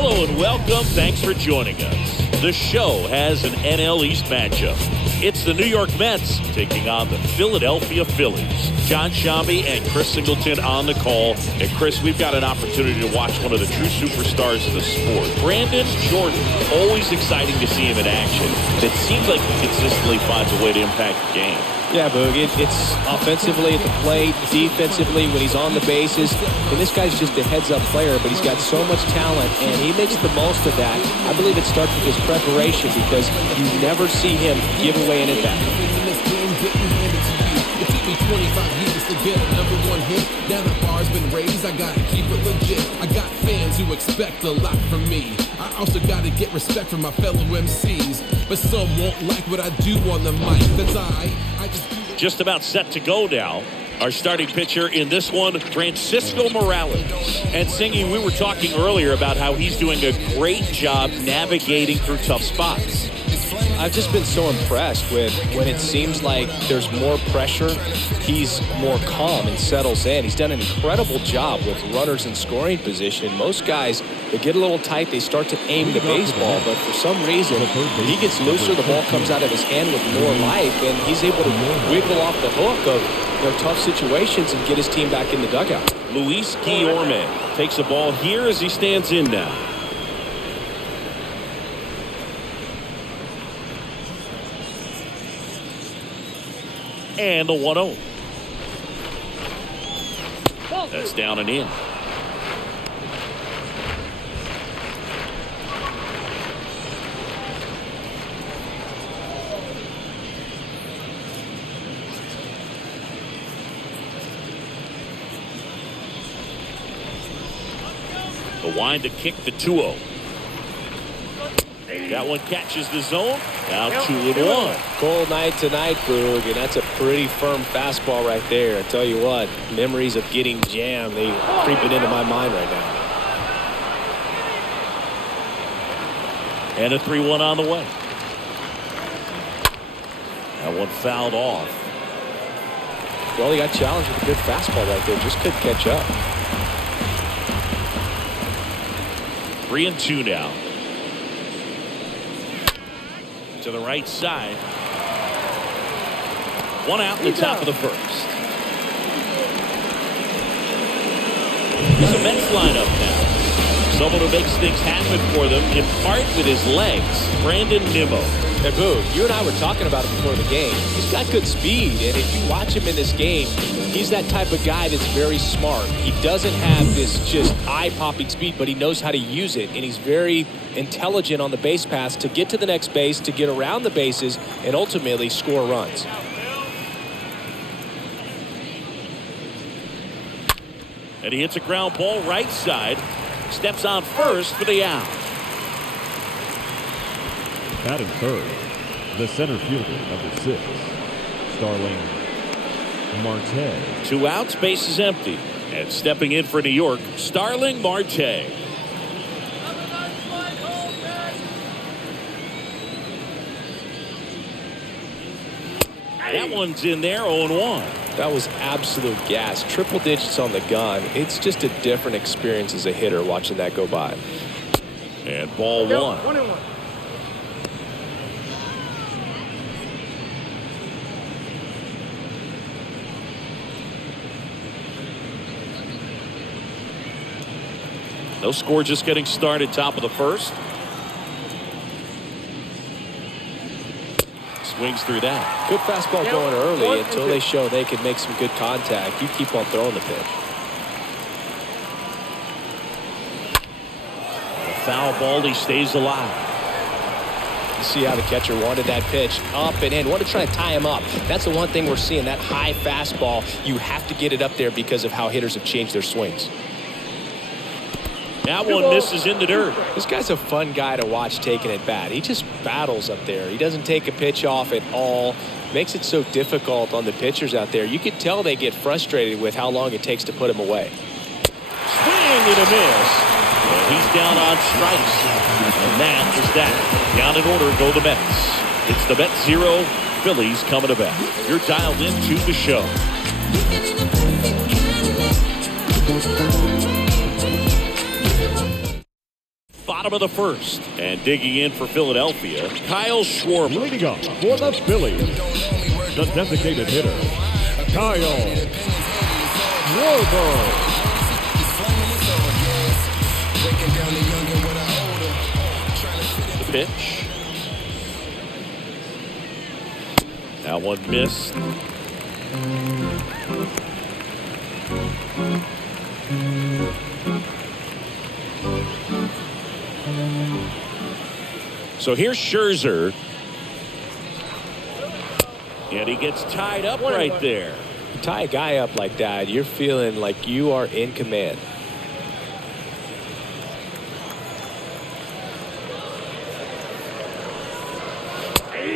Hello and welcome. Thanks for joining us. The show has an NL East matchup. It's the New York Mets taking on the Philadelphia Phillies. John Shambi and Chris Singleton on the call. And Chris, we've got an opportunity to watch one of the true superstars of the sport. Brandon Jordan, always exciting to see him in action. It seems like he consistently finds a way to impact the game. Yeah, Boog, it's offensively at the plate, defensively when he's on the bases. And this guy's just a heads-up player, but he's got so much talent, and he makes the most of that. I believe it starts with his preparation because you never see him give away an at-bat. It took me 25 years to get a #1 hit. Now the bar's been raised, I gotta keep it legit. I got fans who expect a lot from me. I also gotta get respect from my fellow MCs. But some won't like what I do on the mic. That's I just about set to go now. Our starting pitcher in this one, Francisco Morales. And Singy, we were talking earlier about how he's doing a great job navigating through tough spots. I've just been so impressed with when it seems like there's more pressure, he's more calm and settles in. He's done an incredible job with runners in scoring position. Most guys, they get a little tight, they start to aim the baseball, but for some reason, he gets looser, the ball comes out of his hand with more life, and he's able to wiggle off the hook of tough situations and get his team back in the dugout. Luis Guillorme takes the ball here as he stands in now. And the 1-0. That's down and in. The wind to kick the 2-0. That one catches the zone. Now 2-1. Cold night tonight, Boog, and that's a pretty firm fastball right there. I tell you what, memories of getting jammed, they creeping into my mind right now. And a 3-1 on the way. That one fouled off. Well, he got challenged with a good fastball right there. Just couldn't catch up. 3-2 now. To the right side. One out in the top of the first. There's a Mets lineup now. Someone who makes things happen for them, in part with his legs, Brandon Nimmo. And Boog, you and I were talking about it before the game. He's got good speed, and if you watch him in this game, he's that type of guy that's very smart. He doesn't have this just eye-popping speed, but he knows how to use it, and he's very intelligent on the base pass to get to the next base, to get around the bases, and ultimately score runs. And he hits a ground ball right side. Steps on first for the out. Batting third, the center fielder, #6, Starling Marte. 2 outs, base is empty. And stepping in for New York, Starling Marte. That one's in there, 0-1. That was absolute gas. Triple digits on the gun. It's just a different experience as a hitter watching that go by. And ball 1. 1-1. No score, just getting started, top of the first. Swings through that. Good fastball going early until they show they can make some good contact. You keep on throwing the pitch. The foul ball, he stays alive. You see how the catcher wanted that pitch up and in. Want to try and tie him up. That's the one thing we're seeing, that high fastball. You have to get it up there because of how hitters have changed their swings. That one misses in the dirt. This guy's a fun guy to watch taking at bat. He just battles up there. He doesn't take a pitch off at all. Makes it so difficult on the pitchers out there. You can tell they get frustrated with how long it takes to put him away. Swing and a miss. And he's down on strikes. And that is that. Down in order go the Mets. It's the Mets 0, Phillies coming to bat. You're dialed into the show. 5 bottom of the first. And digging in for Philadelphia, Kyle Schwarber. Leading up for the Phillies, the designated hitter, Kyle Schwarber. The pitch. That one missed. So here's Scherzer. And he gets tied up right there. You tie a guy up like that, you're feeling like you are in command.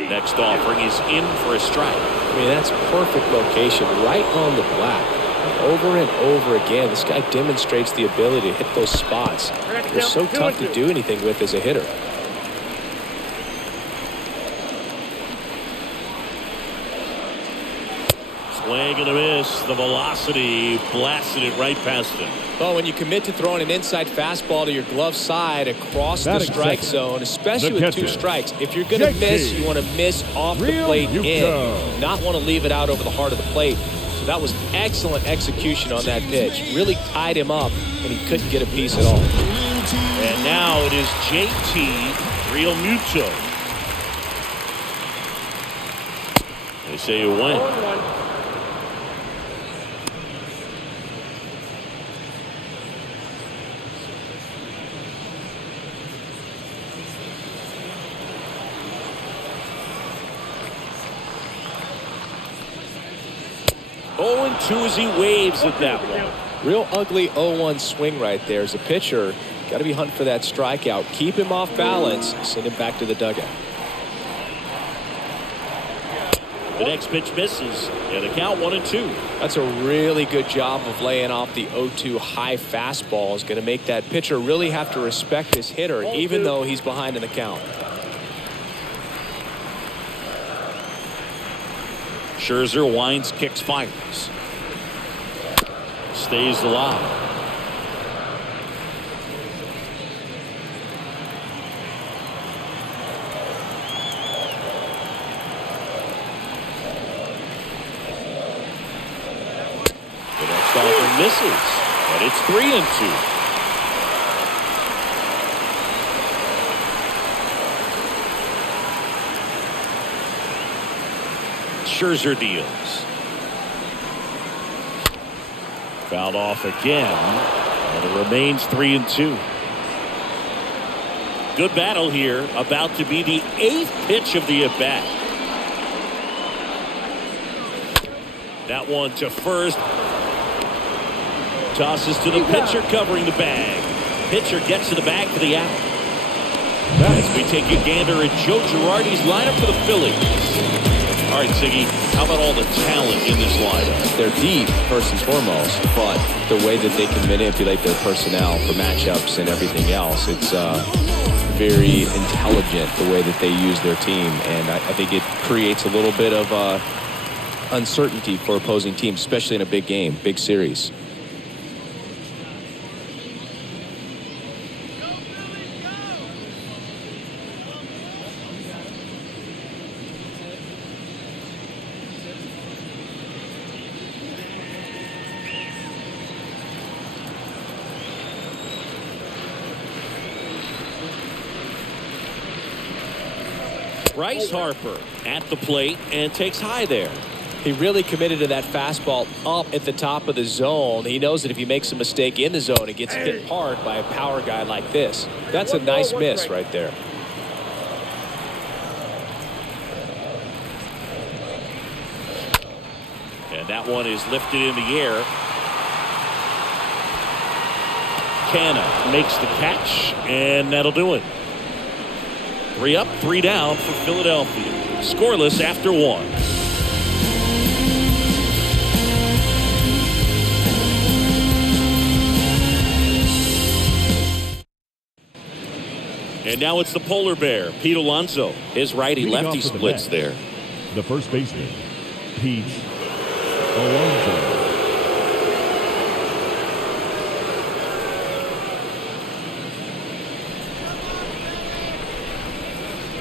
Next offering is in for a strike. I mean, that's perfect location, right on the black. Over and over again, this guy demonstrates the ability to hit those spots. They're so tough to do anything with as a hitter. Swing and a miss. The velocity blasted it right past him. Well, when you commit to throwing an inside fastball to your glove side across the strike zone, especially with two strikes, if you're going to miss, you want to miss off the plate in. Not want to leave it out over the heart of the plate. So that was excellent execution on that pitch. Really tied him up, and he couldn't get a piece at all. And now it is JT Realmuto. They say you win. Oh, 2 as he waves at that one. Real ugly 0-1 swing right there. As a pitcher, got to be hunting for that strikeout. Keep him off balance. Send him back to the dugout. The next pitch misses. And the count 1-2. That's a really good job of laying off the 0-2 high fastball. Is going to make that pitcher really have to respect his hitter, even though he's behind in the count. Scherzer winds, kicks, fires. Stays alive. The next offering misses, and it's 3-2. Scherzer deals. Fouled off again, and it remains 3-2. Good battle here, about to be the 8th pitch of the at-bat. That one to first. Tosses to the pitcher covering the bag. Pitcher gets to the bag for the out. As we take a gander at Joe Girardi's lineup for the Phillies. All right, Siggy, how about all the talent in this lineup? They're deep, first and foremost, but the way that they can manipulate their personnel for matchups and everything else, it's very intelligent the way that they use their team, and I think it creates a little bit of uncertainty for opposing teams, especially in a big game, big series. Bryce Harper at the plate and takes high there. He really committed to that fastball up at the top of the zone. He knows that if he makes a mistake in the zone, it gets hit hard by a power guy like this. That's a nice miss right there. And that one is lifted in the air. Canna makes the catch, and that'll do it. 3 up, 3 down for Philadelphia. Scoreless after 1. And now it's the polar bear, Pete Alonso. His righty-lefty splits there. The first baseman, Pete Alonso.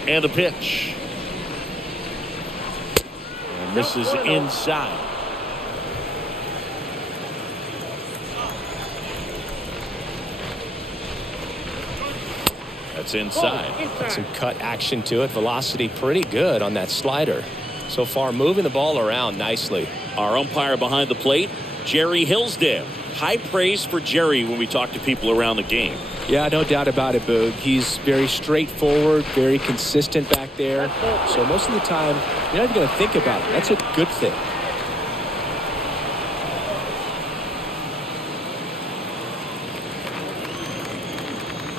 And a pitch. And this is inside. That's inside. Some cut action to it. Velocity pretty good on that slider. So far, moving the ball around nicely. Our umpire behind the plate, Jerry Hillsdale. High praise for Jerry when we talk to people around the game. Yeah, no doubt about it, Boog. He's very straightforward, very consistent back there. So most of the time, you're not even going to think about it. That's a good thing.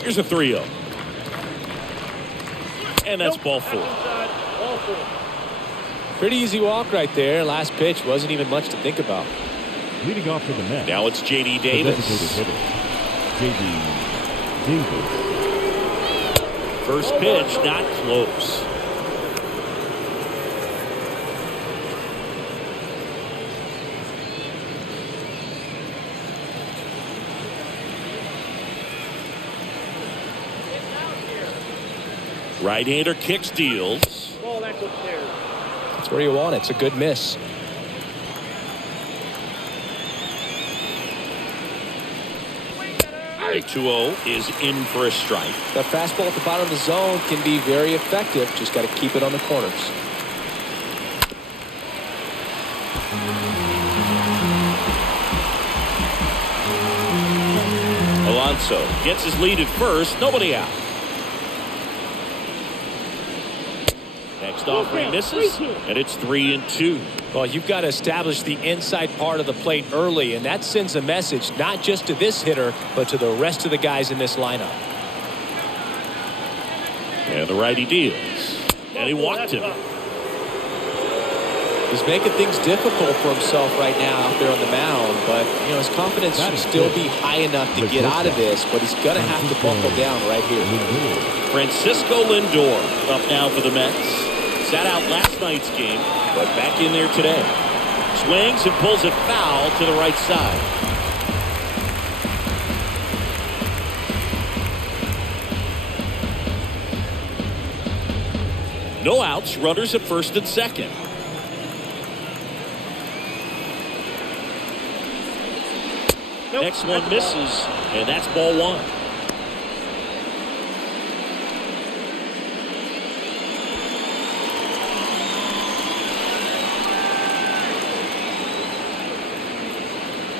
Here's a 3-0. And that's ball 4. Pretty easy walk right there. Last pitch wasn't even much to think about. Leading off for the Mets. Now it's J.D. Davis. J.D. Davis. First pitch, not close. Right-hander kicks, deals. That's where you want it. It's a good miss. The 2-0 is in for a strike. That fastball at the bottom of the zone can be very effective. Just got to keep it on the corners. Alonso gets his lead at first. Nobody out. Next offering misses, and it's 3-2. Well, you've got to establish the inside part of the plate early, and that sends a message not just to this hitter, but to the rest of the guys in this lineup. And the righty deals, and he walked him. He's making things difficult for himself right now out there on the mound, but you know his confidence should still be high enough to get out of this, but he's going to have to buckle down right here. Francisco Lindor up now for the Mets. Sat out last night's game, but back in there today. Swings and pulls it foul to the right side. No outs, runners at first and second. Next one misses, and that's ball 1.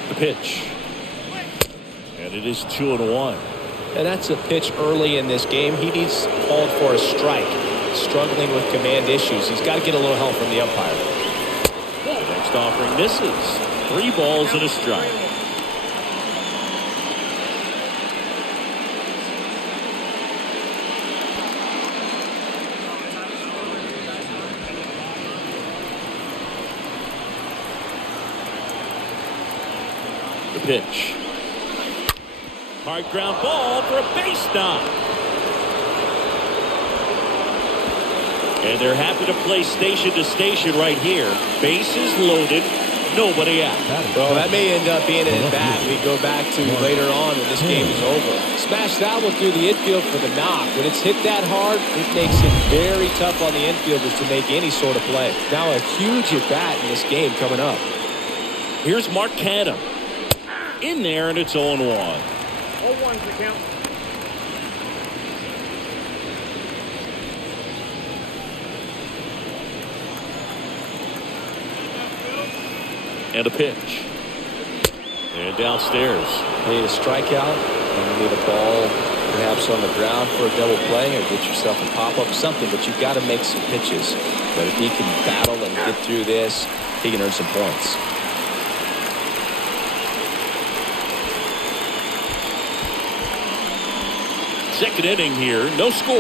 The pitch. And it is 2-1. And that's a pitch early in this game. He needs called for a strike. Struggling with command issues. He's got to get a little help from the umpire. The next offering misses. 3 balls and a strike. The pitch. Hard ground ball for a base knock. And they're happy to play station to station right here. Bases loaded, nobody out. Well, that may end up being an at-bat we go back to later on when this game is over. Smash that one through the infield for the knock. When it's hit that hard, it makes it very tough on the infielders to make any sort of play. Now a huge at-bat in this game coming up. Here's Mark Canham. In there, and it's 0-1. 0-1's the count. And a pitch. And downstairs. You need a strikeout, and you need a ball perhaps on the ground for a double play, or get yourself a pop-up or something, but you've got to make some pitches. But if he can battle and get through this, he can earn some points. Second inning here, no score.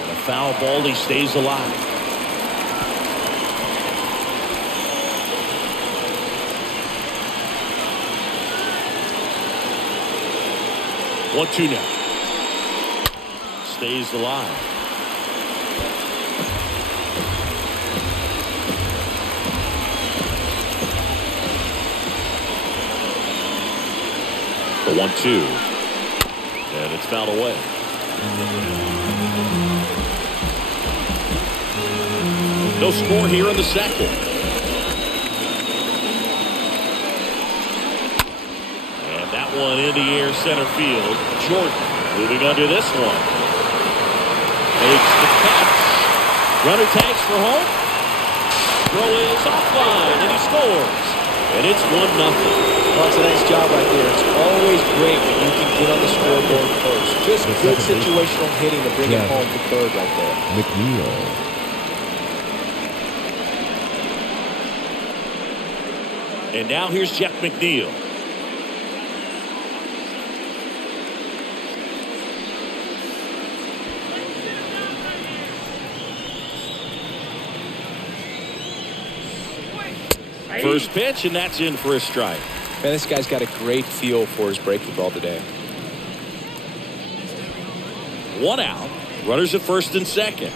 And a foul ball, he stays alive. One, 2 now. Stays alive. The 1-2. And it's fouled away. No score here in the second. And that one in the air center field. Jordan moving under this one. Makes the catch. Runner tags for home. Throw is offline and he scores. And it's 1-0. Well, it's a nice job right there. It's always great when you can get on the scoreboard first. Just good situational hitting to bring it home to third right there. McNeil. And now here's Jeff McNeil. First pitch, and that's in for a strike. Man, this guy's got a great feel for his breaking ball today. 1 out. Runners at first and second.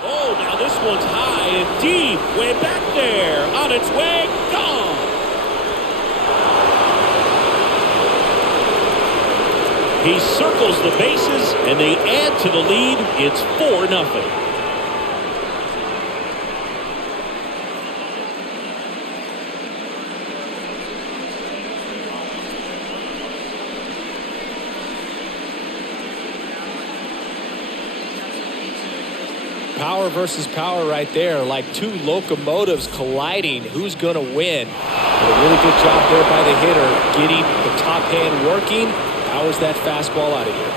Oh, now this one's high and deep. Way back there. On its way. Gone. He circles the bases, and they add to the lead. It's 4-0. Power versus power right there, like two locomotives colliding. Who's going to win? But a really good job there by the hitter, getting the top hand working. Powers that fastball out of here.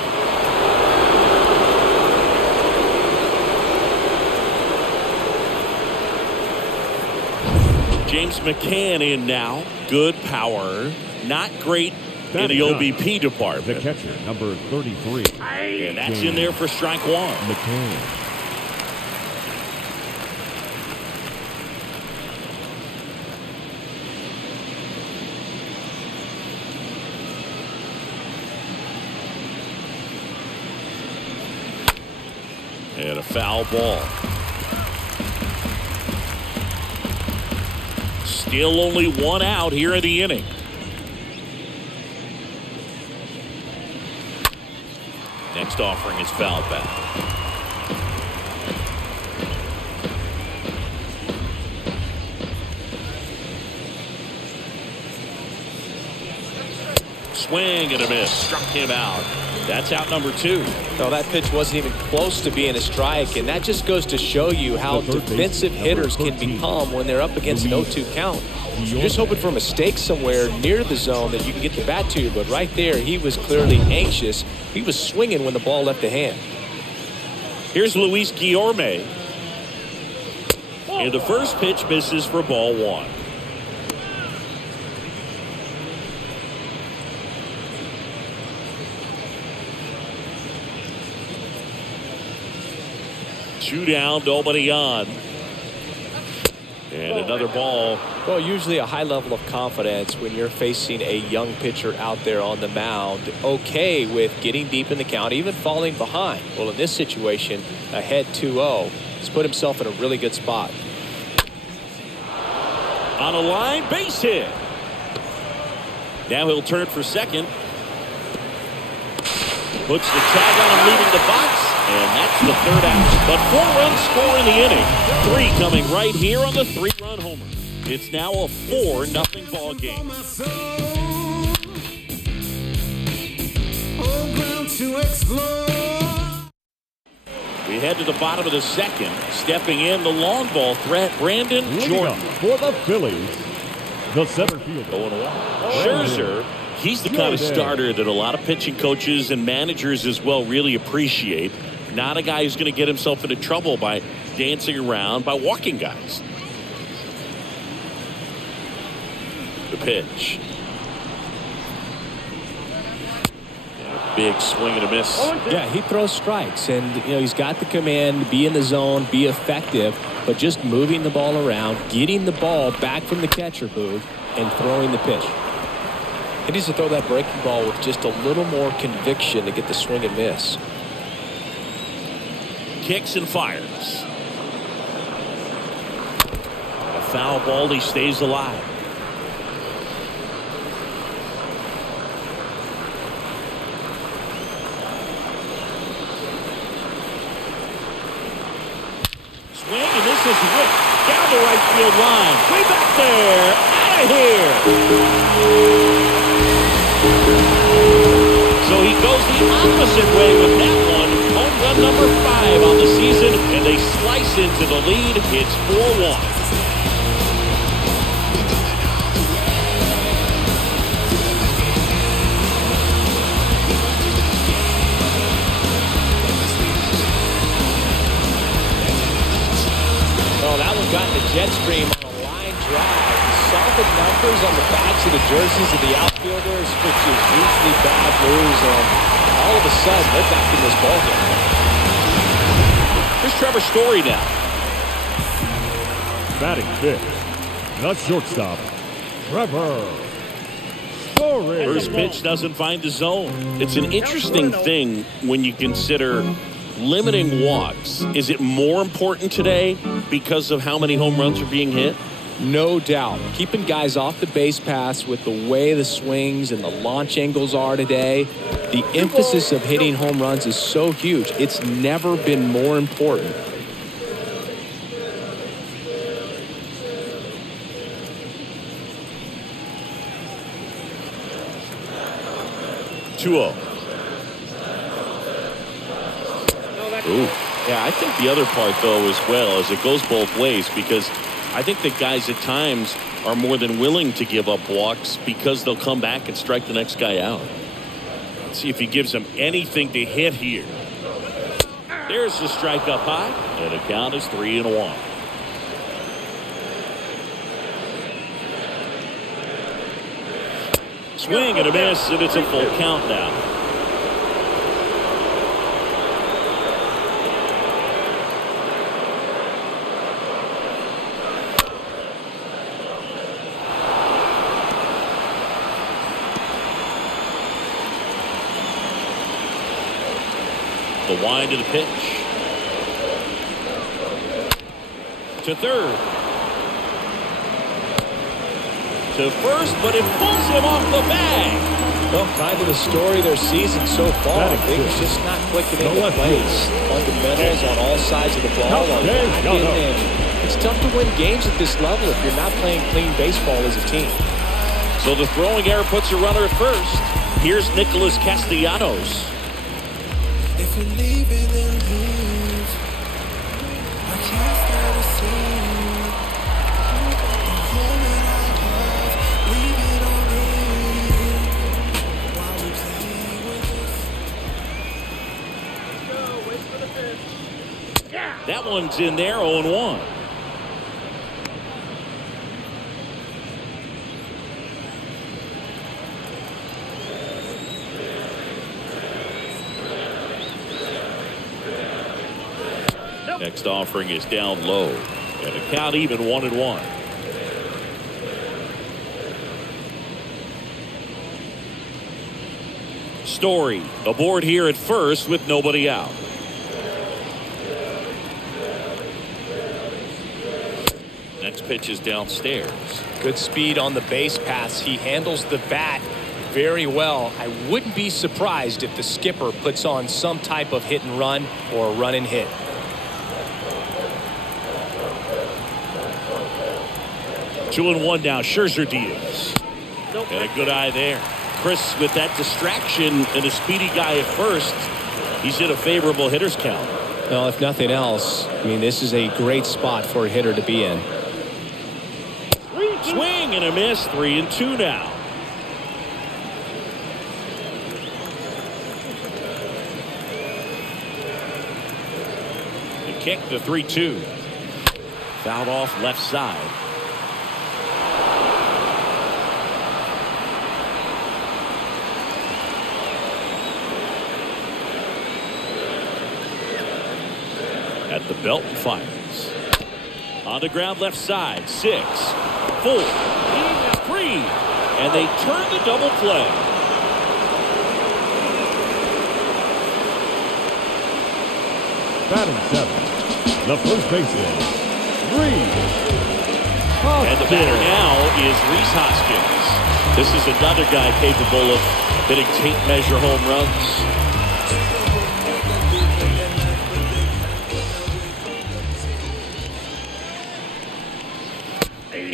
James McCann in now. Good power. Not great in the OBP department. The catcher, number 33. And that's in there for strike one. McCann. And a foul ball. Still only 1 out here in the inning. Next offering is fouled back. Swing and a miss. Struck him out. That's out number 2. No, that pitch wasn't even close to being a strike, and that just goes to show you how defensive hitters can become when they're up against an 0-2 count. You're just hoping for a mistake somewhere near the zone that you can get the bat to, but right there, he was clearly anxious. He was swinging when the ball left the hand. Here's Luis Guillorme. And the first pitch misses for ball 1. Two down, nobody on. And another ball. Well, usually a high level of confidence when you're facing a young pitcher out there on the mound. Okay with getting deep in the count, even falling behind. Well, in this situation, ahead 2-0. He's put himself in a really good spot. On a line, base hit. Now he'll turn for second. Puts the tag on him, leaving the box. And that's the third out. But 4-run score in the inning. 3 coming right here on the 3-run homer. It's now a 4-0 ball game. We head to the bottom of the second. Stepping in, the long ball threat, Brandon Jordan. For the Phillies, the center fielder. Going away. Scherzer. He's the kind of starter that a lot of pitching coaches and managers as well really appreciate. Not a guy who's going to get himself into trouble by dancing around, by walking guys. The pitch. And a big swing and a miss. Yeah, he throws strikes, and he's got the command, be in the zone, be effective, but just moving the ball around, getting the ball back from the catcher booth, and throwing the pitch. He needs to throw that breaking ball with just a little more conviction to get the swing and miss. Kicks and fires. A foul ball, he stays alive. swing, and this is whipped down the right field line. Way back there. Out of here. So he goes the opposite way with that one. Home run number 5 on the season, and they slice into the lead. It's 4-1. That one got in the jet stream on a line drive. Saw the numbers on the backs of the jerseys of the outfielders, which is usually bad news, and all of a sudden they're back in this ballgame. Here's Trevor Story now. Batting fifth, the shortstop, Trevor Story. First pitch doesn't find the zone. It's an interesting thing when you consider limiting walks. Is it more important today because of how many home runs are being hit? No doubt. Keeping guys off the base paths with the way the swings and the launch angles are today, the emphasis of hitting home runs is so huge. It's never been more important. Ooh. Yeah, I think the other part, though, as well, is it goes both ways, because I think that guys at times are more than willing to give up walks because they'll come back and strike the next guy out. Let's see if he gives them anything to hit here. There's the strike up high, and the count is 3-1. Swing and a miss, and it's a full count now. The wind of the pitch. To third. To first, but it pulls him off the bag. Well, kind of the story of their season so far. Things just not clicking into place. Fundamentals on all sides of the ball are lacking, and it's tough to win games at this level if you're not playing clean baseball as a team. So the throwing error puts a runner at first. Here's Nicholas Castellanos. If you leave it, then leave. I can't stand to see. The whole that I have, leave it on me. While we play with this. That one's in there, 0-1. Next offering is down low, and the count even 1-1. Story aboard here at first with nobody out. Next pitch is downstairs. Good speed on the base paths. He handles the bat very well. I wouldn't be surprised if the skipper puts on some type of hit and run or run and hit. Two and one now. Scherzer deals. And a good eye there. Chris, with that distraction and a speedy guy at first, he's in a favorable hitter's count. Well, if nothing else, I mean, this is a great spot for a hitter to be in. Swing and a miss. 3-2 now. The kick, the 3-2. Fouled off left side. At the belt and fires. On the ground left side. 6, 4, 3, and they turn the double play. Batting seventh, the first baseman, Reese Hoskins. And the batter now is Reese Hoskins. This is another guy capable of hitting tape measure home runs.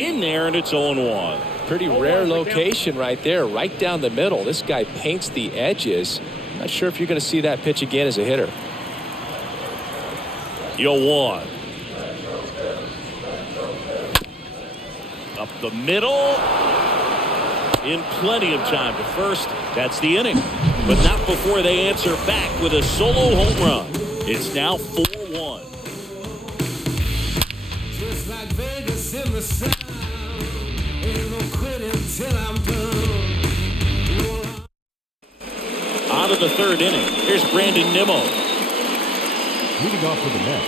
in there, and it's 0-1. Pretty rare location right there, right down the middle. This guy paints the edges. Not sure if you're going to see that pitch again as a hitter. 0-1. Up the middle. In plenty of time to first. That's the inning. But not before they answer back with a solo home run. It's now 4-1. Just like Vegas in the sun. Ain't no quitting till I'm done. On to the third inning. Here's Brandon Nimmo. Leading off for the Mets,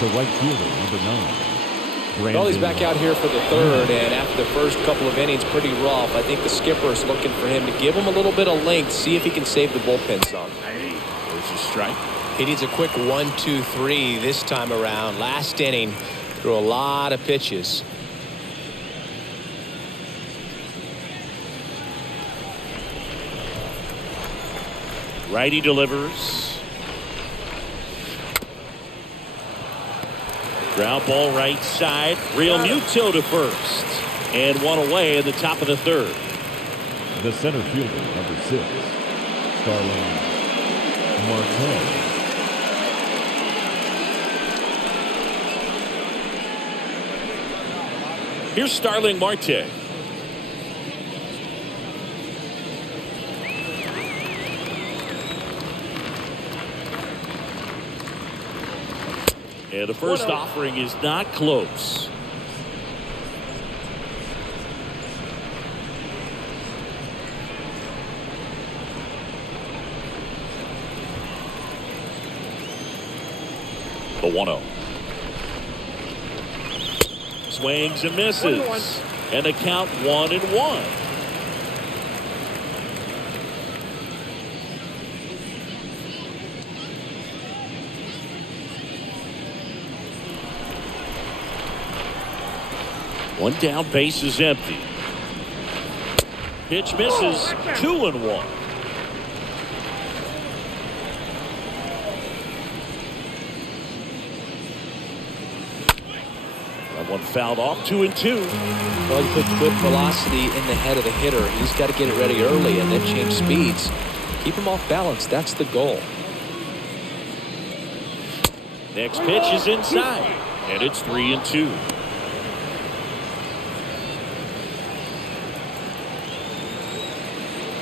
the right fielder, number 9. Well, he's back out here for the third, and after the first couple of innings, pretty rough. I think the skipper is looking for him to give him a little bit of length, see if he can save the bullpen some. There's a strike. He needs a quick 1-2-3 this time around. Last inning, threw a lot of pitches. Righty delivers. Ground ball right side. Real Muto to first. And one away in the top of the third. The center fielder, number 6, Starling Marte. Here's Starling Marte. And the first offering is not close. The 1-0. Swings and misses. And the count 1-1. One down, base is empty. Pitch misses. 2-1. That one fouled off. 2-2. Well, you put good velocity in the head of the hitter. He's got to get it ready early and then change speeds. Keep him off balance. That's the goal. Next pitch is inside. And it's 3-2.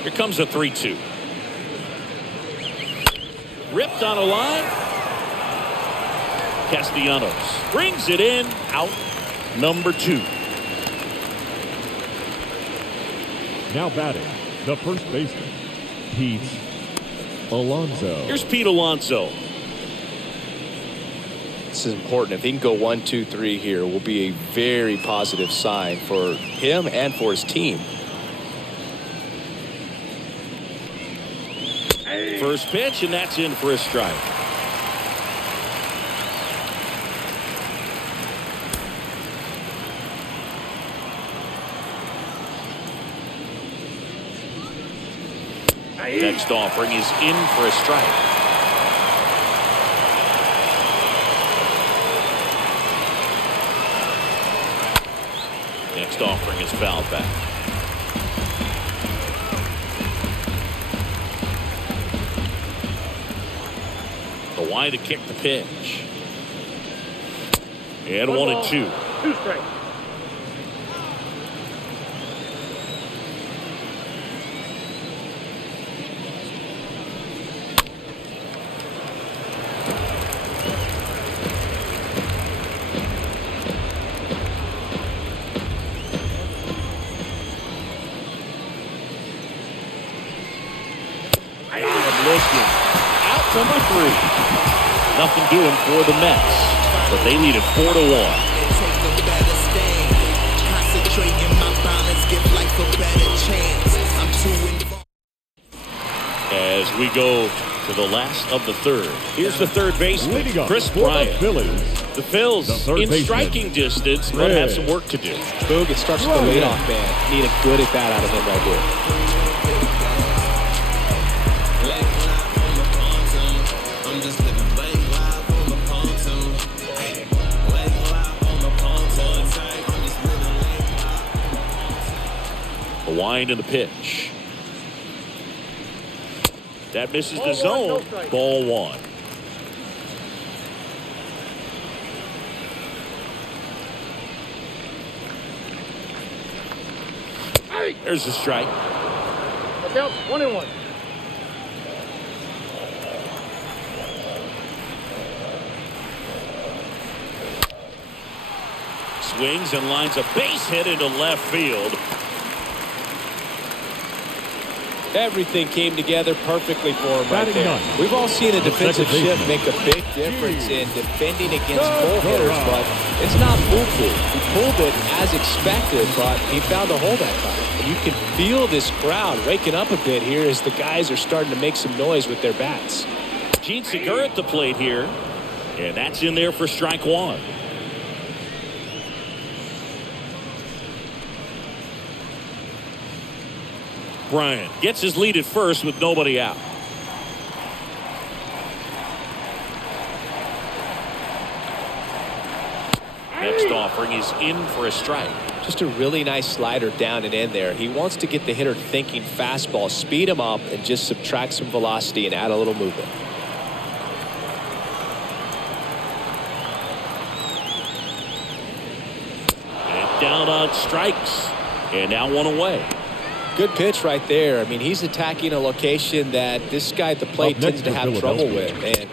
Here comes a 3-2. Ripped on a line. Castellanos brings it in. Out number 2. Now batting, the first baseman, Pete Alonso. Here's Pete Alonso. This is important. If he can go 1-2-3 here, will be a very positive sign for him and for his team. First pitch, and that's in for a strike. Next offering is in for a strike. Next offering is fouled back. The wide to kick the pitch. And 1-2. 2 strikes. Out number 3. Nothing doing for the Mets, but they lead it 4-1. As we go to the last of the third, here's the third baseman, Chris Bryant. The Phillies in striking distance, but have some work to do. Boog, it starts with the leadoff man. Need a good at bat out of him right here. line in the pitch. That misses the zone. Ball 1. There's a strike. Look out, 1-1. Swings and lines a base hit into left field. Everything came together perfectly for him right there. We've all seen a defensive shift make a big difference in defending against pull hitters, but it's not foolproof. He pulled it as expected, but he found a hole that time. And you can feel this crowd waking up a bit here as the guys are starting to make some noise with their bats. Gene Segura at the plate here, and that's in there for strike 1. Bryant gets his lead at first with nobody out. Next offering is in for a strike. Just a really nice slider down and in there. He wants to get the hitter thinking fastball, speed him up, and just subtract some velocity and add a little movement. And down on strikes. And now 1 away. Good pitch right there. I mean, he's attacking a location that this guy at the plate tends to have trouble with. And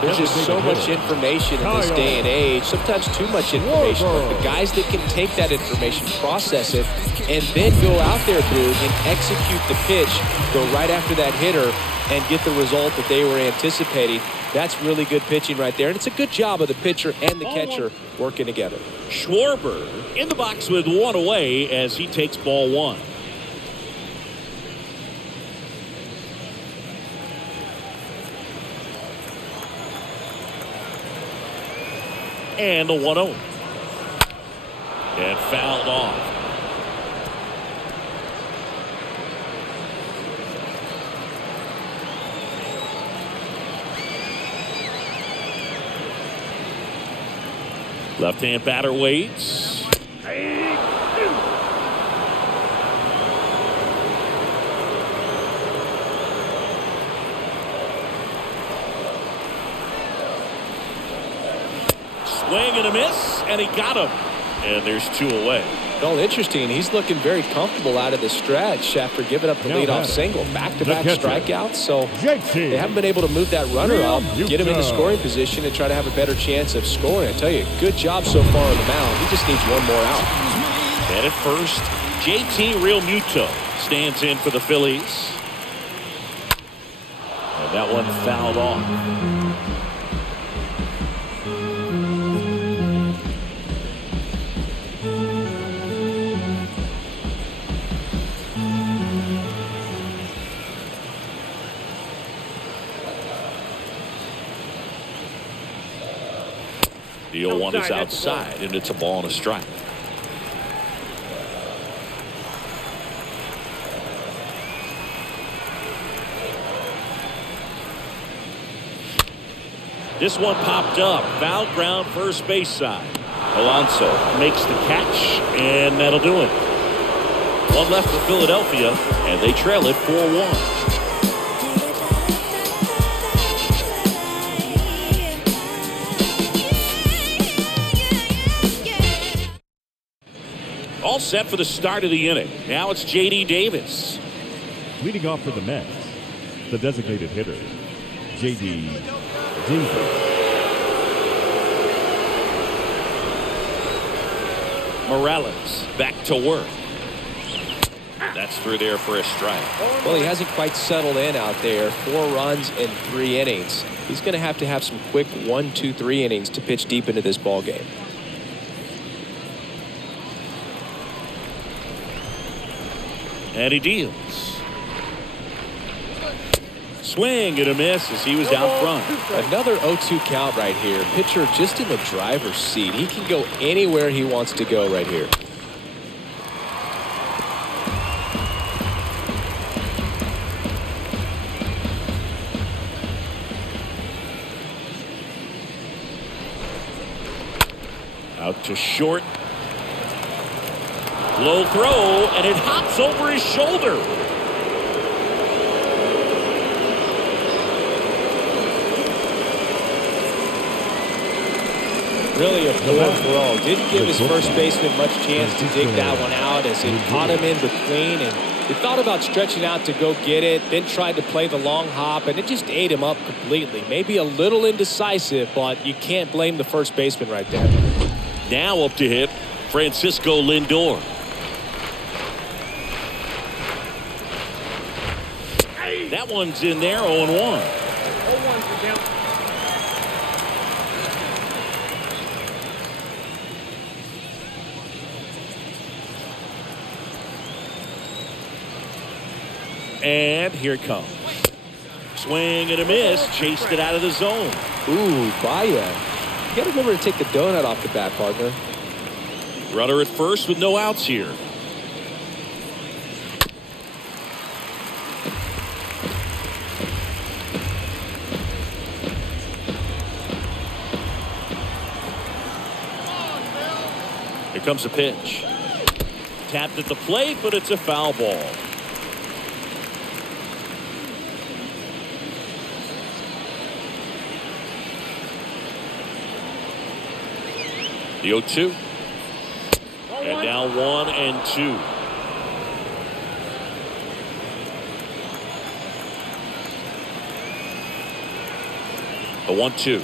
there's just so much information in this day and age, sometimes too much information. But the guys that can take that information, process it, and then go out there, Boog, and execute the pitch, go right after that hitter, and get the result that they were anticipating. That's really good pitching right there. And it's a good job of the pitcher and the catcher working together. Schwarber in the box with 1 away as he takes ball 1. And the 1-0. And fouled off. Left-hand batter waits. Swing and a miss, and he got him. And there's 2 away. Well, interesting. He's looking very comfortable out of the stretch after giving up the leadoff single. Back-to-back strikeouts, so they haven't been able to move that runner up, get him into scoring position, and try to have a better chance of scoring. I tell you, good job so far on the mound. He just needs 1 more out. And at first, JT Realmuto stands in for the Phillies. And that one fouled off. The 0-1 is outside, and it's a ball and a strike. This one popped up. Foul ground first base side. Alonso makes the catch, and that'll do it. 1 left for Philadelphia, and they trail it 4-1. All set for the start of the inning. Now it's J.D. Davis. Leading off for the Mets, the designated hitter, J.D. Davis. Morales back to work. That's through there for a strike. Well, he hasn't quite settled in out there. 4 runs in 3 innings. He's going to have some quick 1, 2, 3 innings to pitch deep into this ball game. And he deals. Swing and a miss as he was out front. Another 0-2 count right here. Pitcher just in the driver's seat. He can go anywhere he wants to go right here. Out to short. Low throw, and it hops over his shoulder. Really a poor throw. Didn't give his first baseman much chance to dig that one out as it caught him in between. And he thought about stretching out to go get it, then tried to play the long hop, and it just ate him up completely. Maybe a little indecisive, but you can't blame the first baseman right there. Now up to hit, Francisco Lindor. That one's in there, 0-1. 0-1 for count. And here it comes. Swing and a miss. Chased it out of the zone. Ooh, Baez. You got to remember to take the donut off the bat, partner. Runner at first with no outs here. Here comes a pitch. Tapped at the plate, but it's a foul ball. The 0-2. And now 1-2. The 1-2.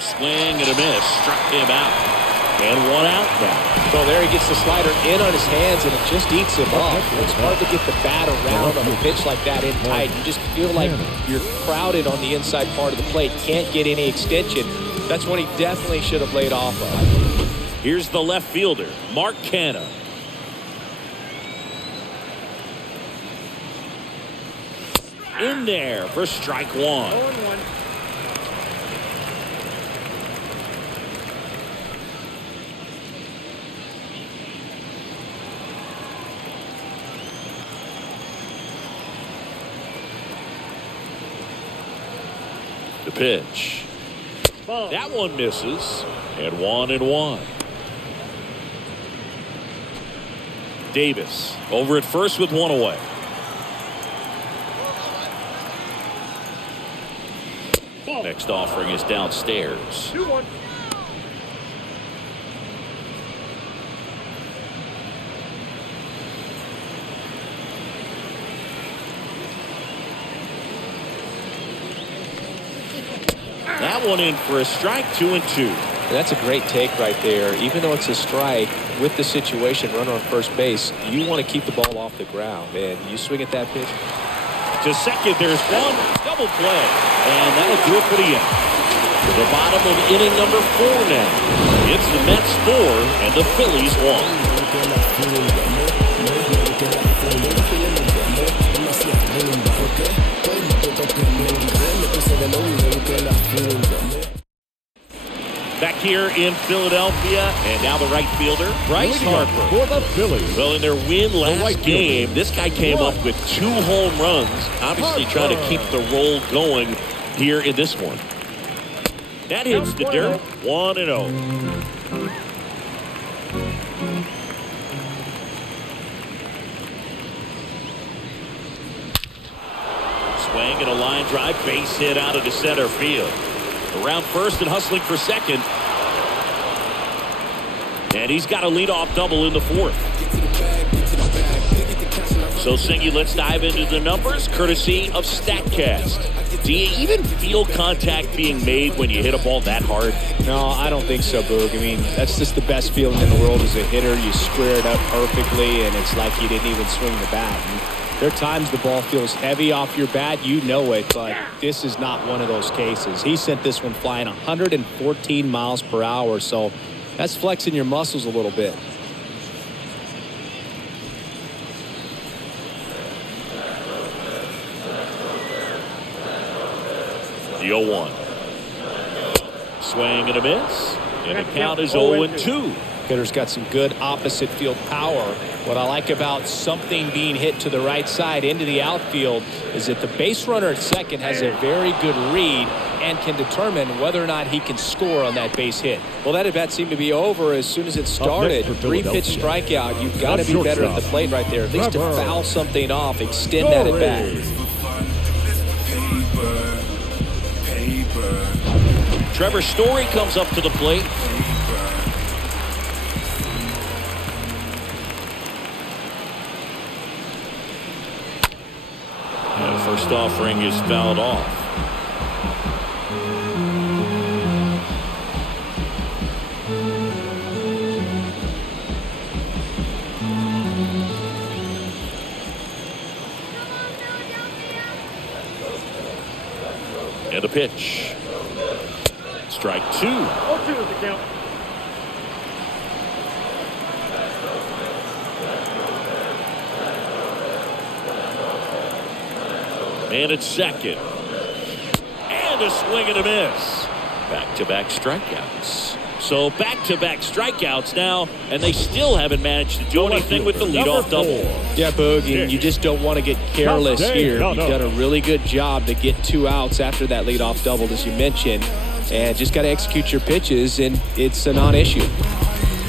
Swing and a miss. Struck him out. And 1 out now. So there he gets the slider in on his hands, and it just eats him up. It's hard to get the bat around on a pitch like that in tight. You just feel like you're crowded on the inside part of the plate. Can't get any extension. That's when he definitely should have laid off of. Here's the left fielder, Mark Canha. In there for strike 1. 0-1. The pitch. That one misses. And 1-1. Davis over at first with 1 away. Next offering is downstairs. 2-1. That one in for a strike, 2-2. That's a great take right there. Even though it's a strike, with the situation, runner on first base, you want to keep the ball off the ground. And you swing at that pitch. To second, there's one. Double play. And that'll do it for the inning. To the bottom of inning number 4 now. It's the Mets 4 and the Phillies 1. Back here in Philadelphia, and now the right fielder, Bryce Harper. For the Phillies. Well, in their win last right game, fielder. this guy came up with 2 home runs, obviously trying to keep the roll going here in this one. That hits the dirt, 1-0. Swing and a line drive, base hit out into center field. Around first and hustling for second. And he's got a leadoff double in the 4th. So, Singy, let's dive into the numbers, courtesy of StatCast. Do you even feel contact being made when you hit a ball that hard? No, I don't think so, Boog. I mean, that's just the best feeling in the world as a hitter. You square it up perfectly, and it's like you didn't even swing the bat. And there are times the ball feels heavy off your bat. You know it, but this is not one of those cases. He sent this one flying 114 miles per hour, so that's flexing your muscles a little bit. The 0-1. Swing and a miss. And the count is 0-2. Hitter's got some good opposite field power. What I like about something being hit to the right side into the outfield is that the base runner at second has a very good read and can determine whether or not he can score on that base hit. Well, that at bat seemed to be over as soon as it started. 3-pitch strikeout. You've got to be better at the plate right there, at least to foul something off, extend that at bat. Trevor Story comes up to the plate. And the first offering is fouled off. And a pitch. Strike 2. 0-2 is the count. And it's second. And a swing and a miss. Back-to-back strikeouts. So back-to-back strikeouts now, and they still haven't managed to do anything with the leadoff double. Yeah, Boog, and you just don't want to get careless here. You've done a really good job to get 2 outs after that leadoff double, as you mentioned, and just got to execute your pitches, and it's a non-issue.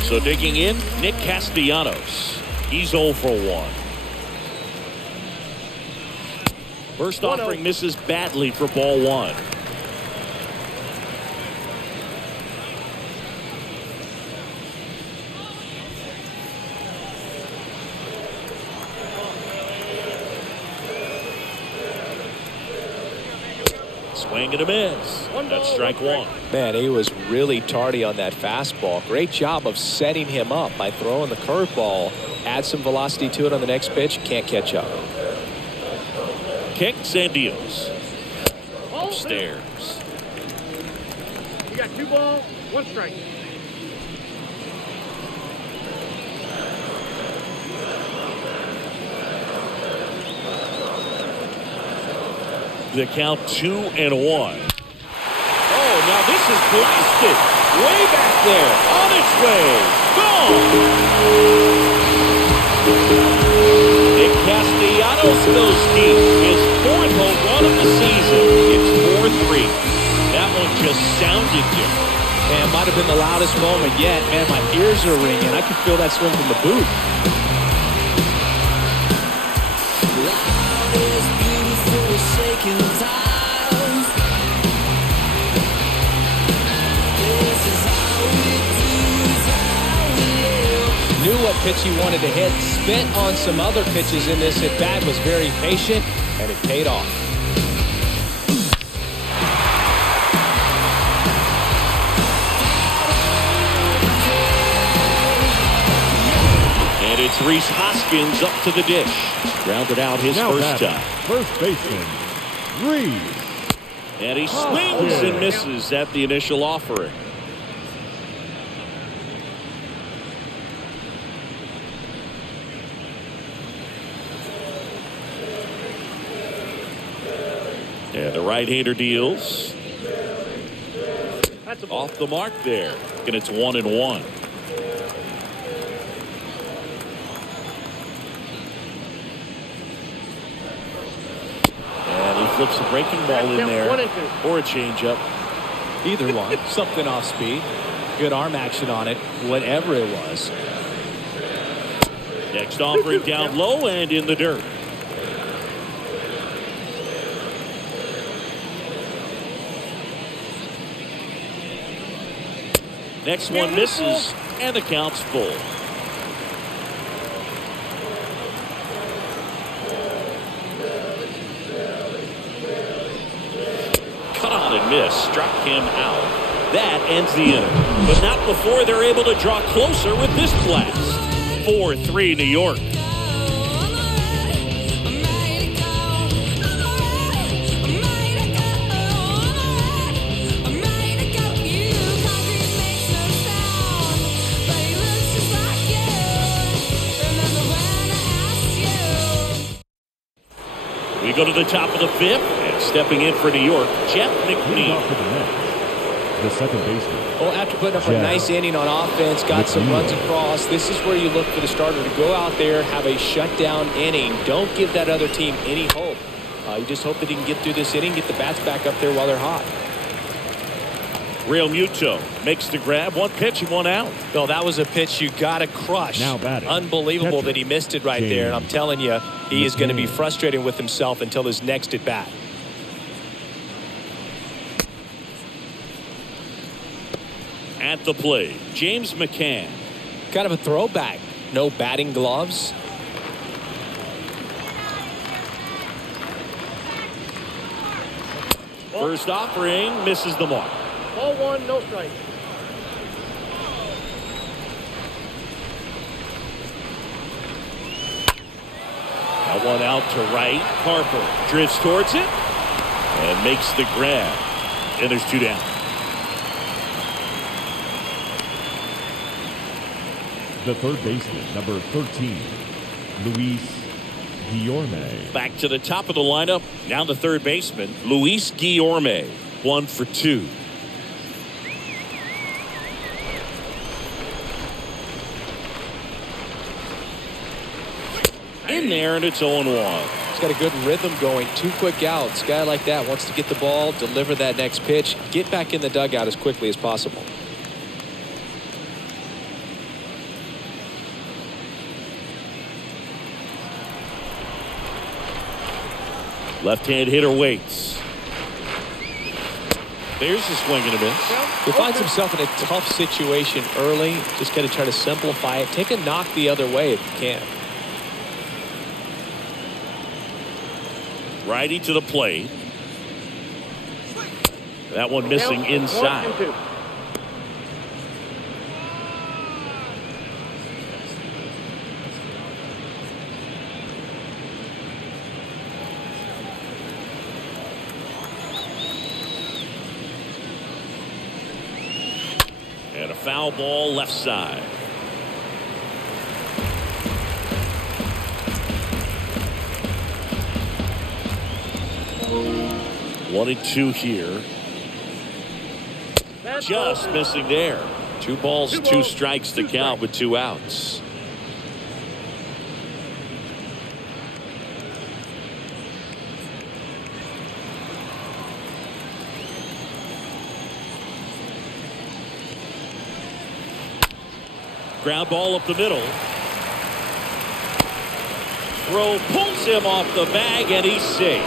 So digging in, Nick Castellanos. He's 0 for 1. First offering misses badly for ball 1. Swing and a miss. That's strike 1. Man, he was really tardy on that fastball. Great job of setting him up by throwing the curveball. Add some velocity to it on the next pitch. Can't catch up. Kicks and deals. Upstairs. You got 2 balls, 1 strike. The count 2-1. Oh, now this is blasted. Way back there. On its way. Gone. Nick Castellanos goes deep. His 4th home run of the season. It's 4-3. That one just sounded different. Man, might have been the loudest moment yet. Man, my ears are ringing. I can feel that swing from the booth. Knew what pitch he wanted to hit, spent on some other pitches in this at bat, was very patient, and it paid off. And it's Rhys Hoskins up to the dish. Grounded out his first time. First baseman, Rhys. And he swings and misses at the initial offering. And the right-hander deals. That's a Off the mark there. And it's 1-1. And he flips a breaking ball in there. 1-2. Or a changeup. Either one. Something off speed. Good arm action on it. Whatever it was. Next offering down low and in the dirt. Next one misses, and the count's full. Cut on and miss, struck him out. That ends the inning, but not before they're able to draw closer with this blast. 4-3 New York. We go to the top of the 5th, and stepping in for New York, Jeff McNeil. the second baseman. Well, after putting up a nice inning on offense, got some runs across, this is where you look for the starter to go out there, have a shutdown inning. Don't give that other team any hope. You just hope that he can get through this inning, get the bats back up there while they're hot. Real Muto makes the grab. One pitch and one out. No, that was a pitch you got to crush. Now batting. Unbelievable that he missed it right there. And I'm telling you, he is going to be frustrated with himself until his next at bat. At the plate, James McCann. Kind of a throwback. No batting gloves. First offering misses the mark. Ball one, no strike. That one out to right. Harper drifts towards it and makes the grab. And there's two down. The third baseman, number 13, Luis Guillorme. Back to the top of the lineup. Now the third baseman, Luis Guillorme. 1 for 2. In there, and it's 0-1. He's got a good rhythm going. 2 quick outs. Guy like that wants to get the ball, deliver that next pitch, get back in the dugout as quickly as possible. Left-hand hitter waits. There's a swing and a miss. He finds himself in a tough situation early. Just got to try to simplify it. Take a knock the other way if you can. Righty to the plate. That one missing inside. 1-2. And a foul ball left side. One and two here. Just missing there. 2 balls, 2 strikes to count with 2 outs. Ground ball up the middle. Throw pulls him off the bag and he's safe.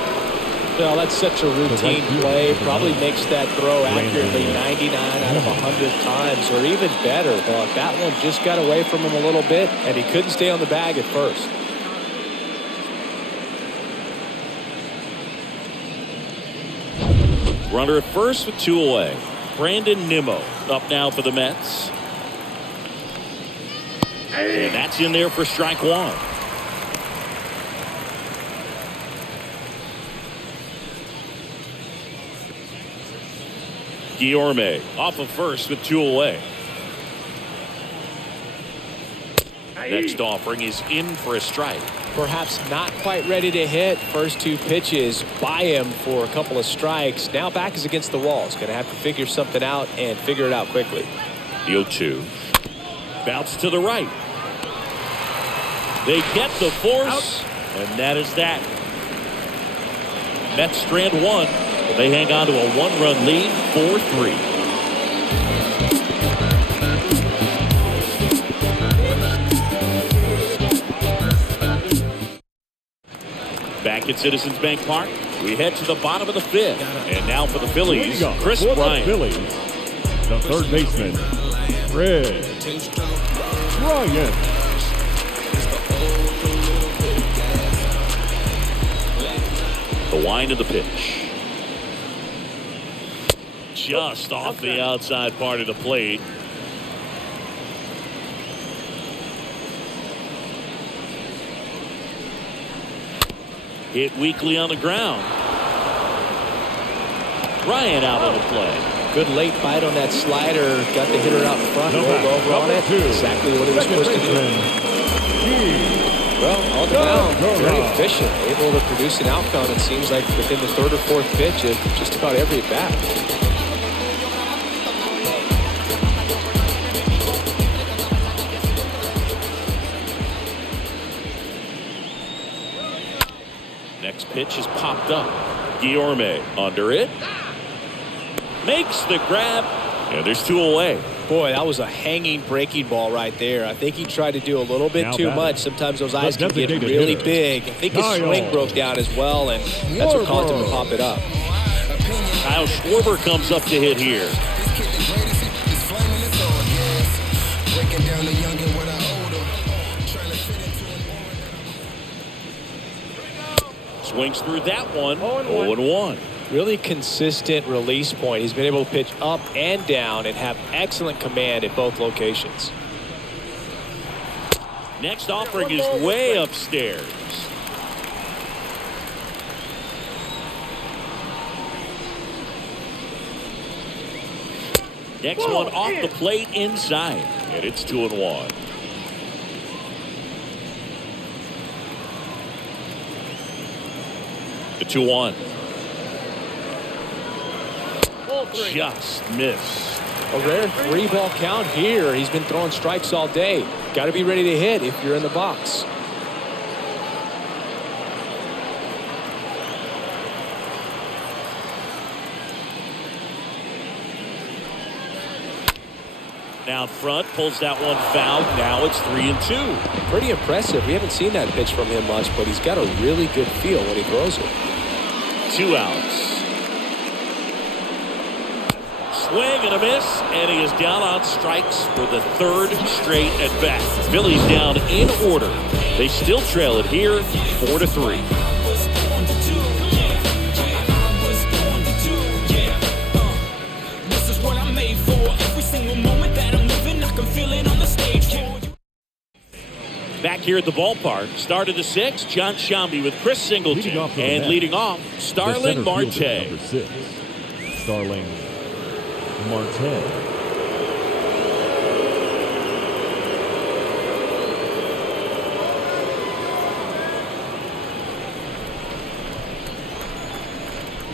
Well, that's such a routine play. Probably makes that throw accurately 99 out of 100 times, or even better. But that one just got away from him a little bit, and he couldn't stay on the bag at first. Runner at first with 2 away. Brandon Nimmo up now for the Mets. And that's in there for strike 1. Guillorme off of first with 2 away. Next offering is in for a strike. Perhaps not quite ready to hit. First 2 pitches by him for a couple of strikes. Now back is against the wall. He's going to have to figure something out and figure it out quickly. The 0-2. Bounce to the right. They get the force, and that is that. Mets strand 1. They hang on to a 1-run lead, 4-3. Back at Citizens Bank Park, we head to the bottom of the 5th. And now for the Phillies, Chris Bryant. The Phillies, the third baseman, Chris Bryant. The wind of the pitch. Just off the outside part of the plate. Hit weakly on the ground. Bryant out of the play. Good late bite on that slider. Got the hitter out in front. Rolled over on it. Exactly what he was supposed to do. Well, on the mound, very efficient. Able to produce an outcome, it seems like, within the 3rd or 4th pitch of just about every at bat. Next pitch is popped up. Guillorme under it. Makes the grab. And there's 2 away. Boy, that was a hanging breaking ball right there. I think he tried to do a little bit too much. Sometimes those eyes can get really big. I think his swing broke down as well, and that's what caused him to pop it up. Kyle Schwarber comes up to hit here. Swings through that one. 0-1. Really consistent release point. He's been able to pitch up and down and have excellent command at both locations. Next offering is way upstairs. Next one off the plate inside. And it's 2-1. The 2-1. Just missed. A rare 3-ball count here. He's been throwing strikes all day. Got to be ready to hit if you're in the box. Down front, pulls that one foul. Now it's 3-2. Pretty impressive. We haven't seen that pitch from him much, but he's got a really good feel when he throws it. 2 outs. Swing and a miss, and he is down on strikes for the 3rd straight at bat. Phillies down in order. They still trail it here, 4-3. This is what I'm made for. Every single moment that I'm living, I can feel it on the stage. Back here at the ballpark, start of the 6th, John Shambi with Chris Singleton, and leading off, Starling Marte. Number 6, Starling Marte.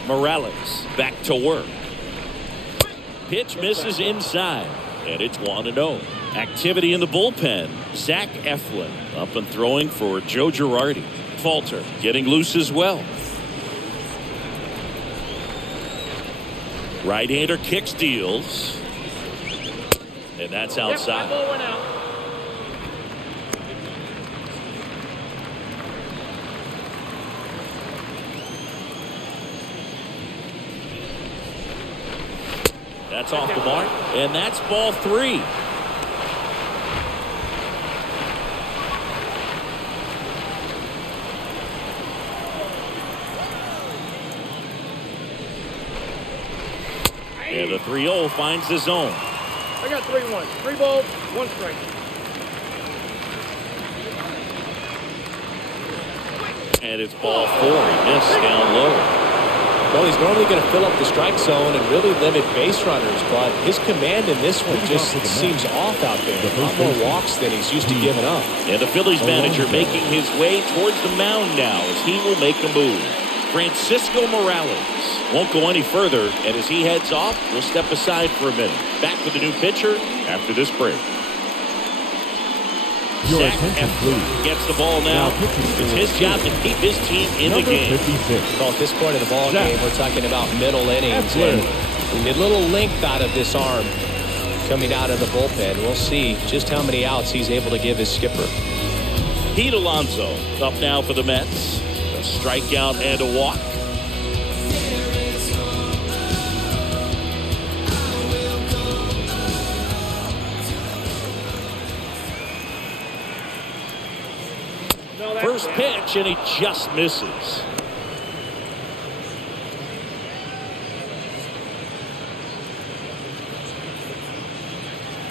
Morales back to work. Pitch misses inside, and it's 1-0. Activity in the bullpen. Zach Eflin up and throwing for Joe Girardi. Falter getting loose as well. Right-hander kicks, deals, and that's outside. That ball went out. That's off the mark, and that's ball 3. And the 3-0 finds the zone. I got 3-1. 3 balls, 1 strike. And it's ball 4. He missed down low. Well, he's normally going to fill up the strike zone and really limit base runners, but his command in this one just seems off out there. A lot more walks than he's used to giving up. And the Phillies manager making his way towards the mound now as he will make a move. Francisco Morales won't go any further, and as he heads off, we'll step aside for a minute. Back with the new pitcher after this break. Your Zach attention, Eflin please. gets the ball now. It's his job to keep his team in the game. 56. Well, at this point of the ball Zach game, we're talking about middle innings. Eflin. And a little length out of this arm coming out of the bullpen. We'll see just how many outs he's able to give his skipper. Pete Alonso up now for the Mets. A strikeout and a walk. First pitch, and he just misses.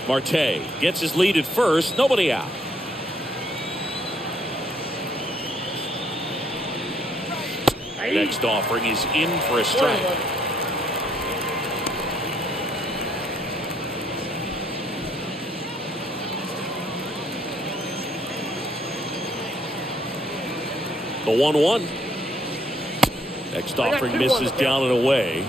Marte gets his lead at first. Nobody out. Next offering is in for a strike. The 1-1. Next offering misses down and away.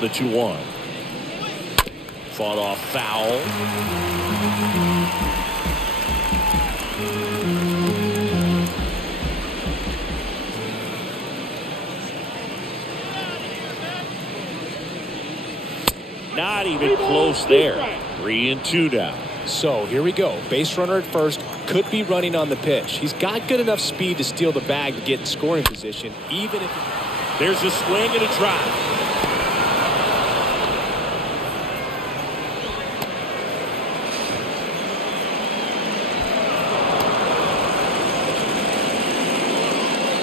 the 2-1. Fought off foul. Not even close there. 3-2 now. So here we go. Base runner at first. Could be running on the pitch. He's got good enough speed to steal the bag to get in scoring position, even if... There's a swing and a drive.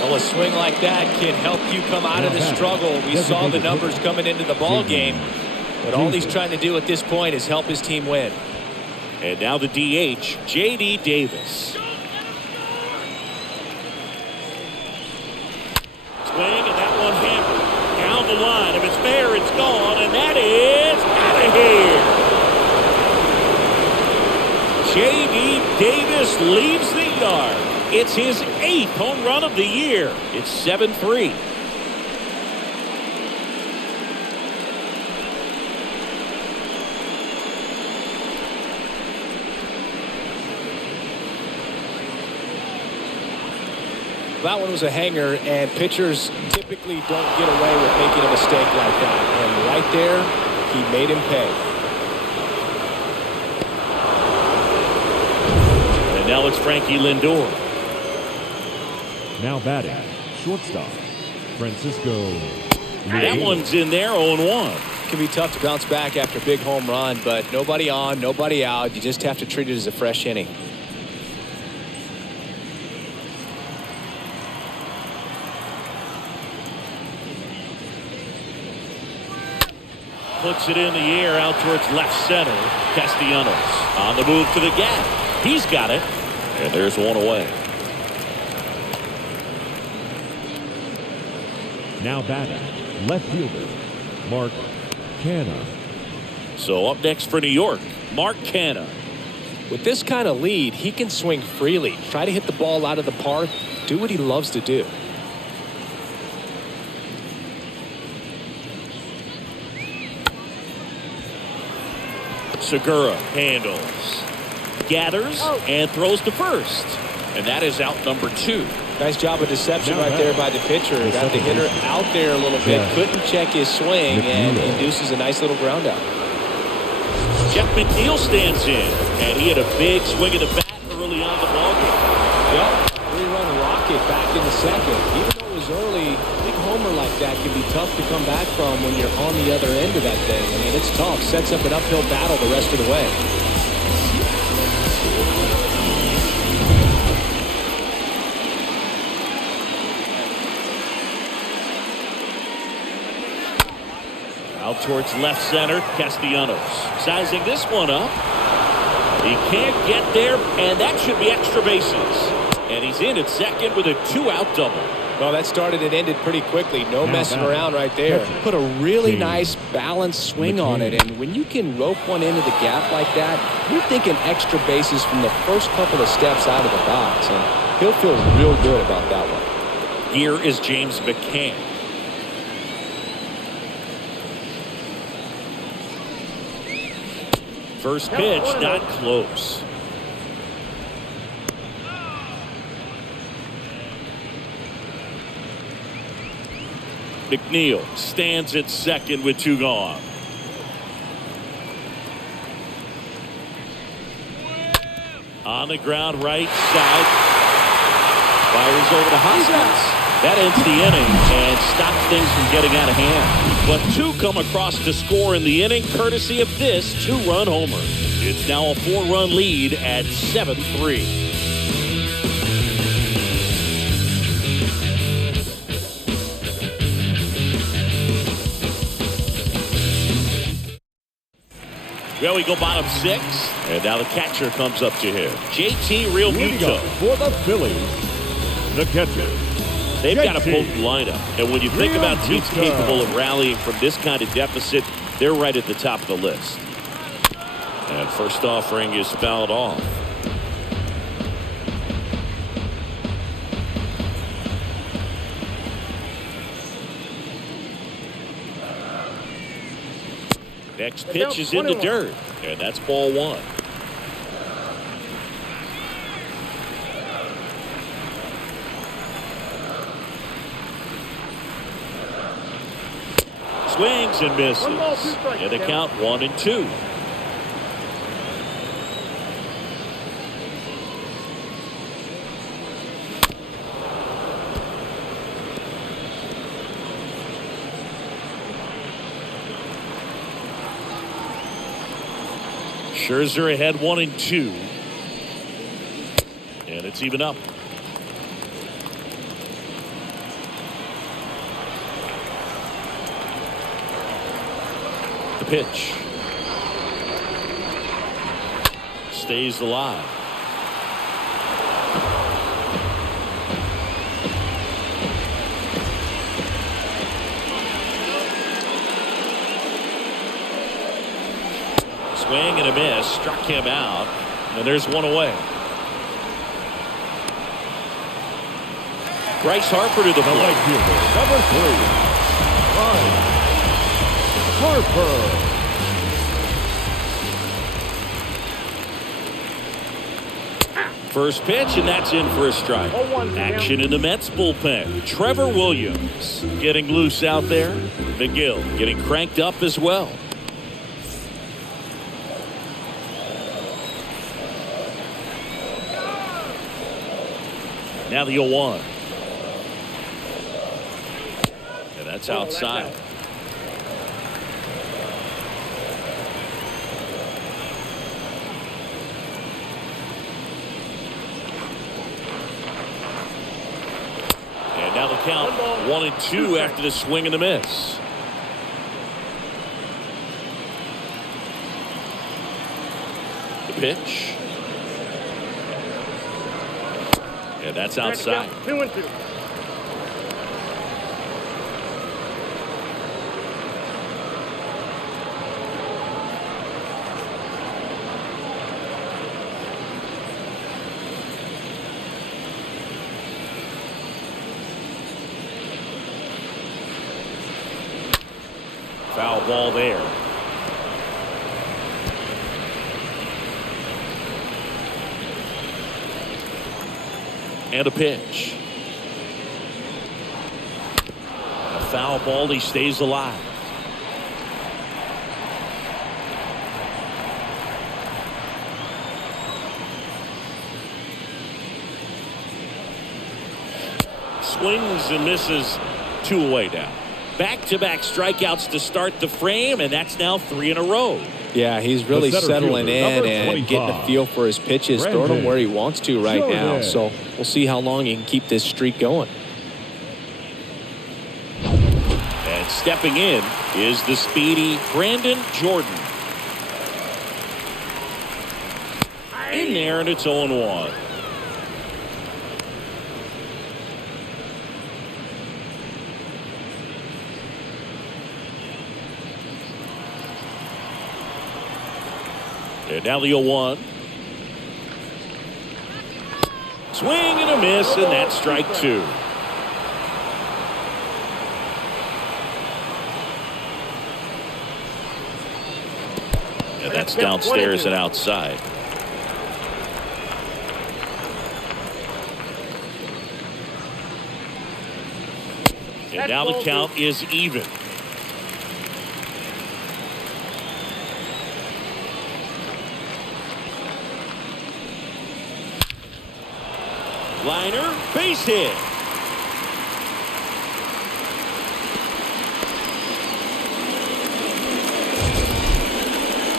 Well, a swing like that can help you come out of the struggle. We saw the numbers coming into the ball game. But all he's trying to do at this point is help his team win. And now the DH, J.D. Davis. Swing, and that one hammered. Down the line. If it's fair, it's gone, and that is out of here. J.D. Davis leaves the yard. It's his 8th home run of the year. It's 7-3. That one was a hanger, and pitchers typically don't get away with making a mistake like that. And right there, he made him pay. And now it's Frankie Lindor. Now batting, shortstop, Francisco. That one's in there, 0-1. It can be tough to bounce back after a big home run, but nobody on, nobody out. You just have to treat it as a fresh inning. Puts it in the air out towards left center. Castellanos on the move to the gap. He's got it. And there's one away. Now batting, left fielder, Mark Canha. So up next for New York, Mark Canha. With this kind of lead, he can swing freely. Try to hit the ball out of the park. Do what he loves to do. Segura handles, gathers, and throws to first. And that is out number 2. Nice job of deception right there by the pitcher. Got the hitter out there a little bit. Couldn't check his swing and induces a nice little ground out. Jeff McNeil stands in, and he had a big swing of the bat early on the ballgame. Yep, 3-run rocket back in the second. Even though it was early, a big homer like that can be tough to come back from when you're on the other end of that thing. I mean, it's tough. Sets up an uphill battle the rest of the way. Out towards left center, Castellanos. Sizing this one up. He can't get there, and that should be extra bases. And he's in at second with a 2-out double. Well, that started and ended pretty quickly. No messing around right there. Put a really nice balanced swing on it. And when you can rope one into the gap like that, you're thinking extra bases from the first couple of steps out of the box. And he'll feel real good about that one. Here is James McCann. First pitch, not close. McNeil stands at second with 2 gone. On the ground, right side. Fires over to Hoskins. That ends the inning and stops things from getting out of hand. But 2 come across to score in the inning, courtesy of this 2-run homer. It's now a 4-run lead at 7-3. Well, we go bottom 6, and now the catcher comes up to him. JT Realmuto. For the Phillies, the catcher. They've got a potent lineup, and when you think about teams capable of rallying from this kind of deficit, they're right at the top of the list. And first offering is fouled off. Next pitch is in the dirt, and that's ball one. Swings and misses. And the count 1-2. Scherzer ahead 1-2. And it's even up. The pitch. Stays alive. Swing and a miss. Struck him out. And there's one away. Bryce Harper to the plate. Right fielder, number 3, Bryce Harper. First pitch, and that's in for a strike. Action in the Mets bullpen. Trevor Williams getting loose out there. McGill getting cranked up as well. Now the 0-1. And that's outside. And now the count 1-2 after the swing and the miss. The pitch. And that's outside. 2-2. Foul ball there. And a pitch. A foul ball. He stays alive. Swings and misses. 2 away now. Back-to-back strikeouts to start the frame, and that's now 3 in a row. Yeah, he's really settling in and getting a feel for his pitches, throwing them where he wants to right now. So we'll see how long he can keep this streak going. And stepping in is the speedy Brandon Jordan. In there, and it's 0-1. And now the 0-1. Swing and a miss, and that's strike 2. And that's downstairs and outside. And now the count is even. Liner, base hit.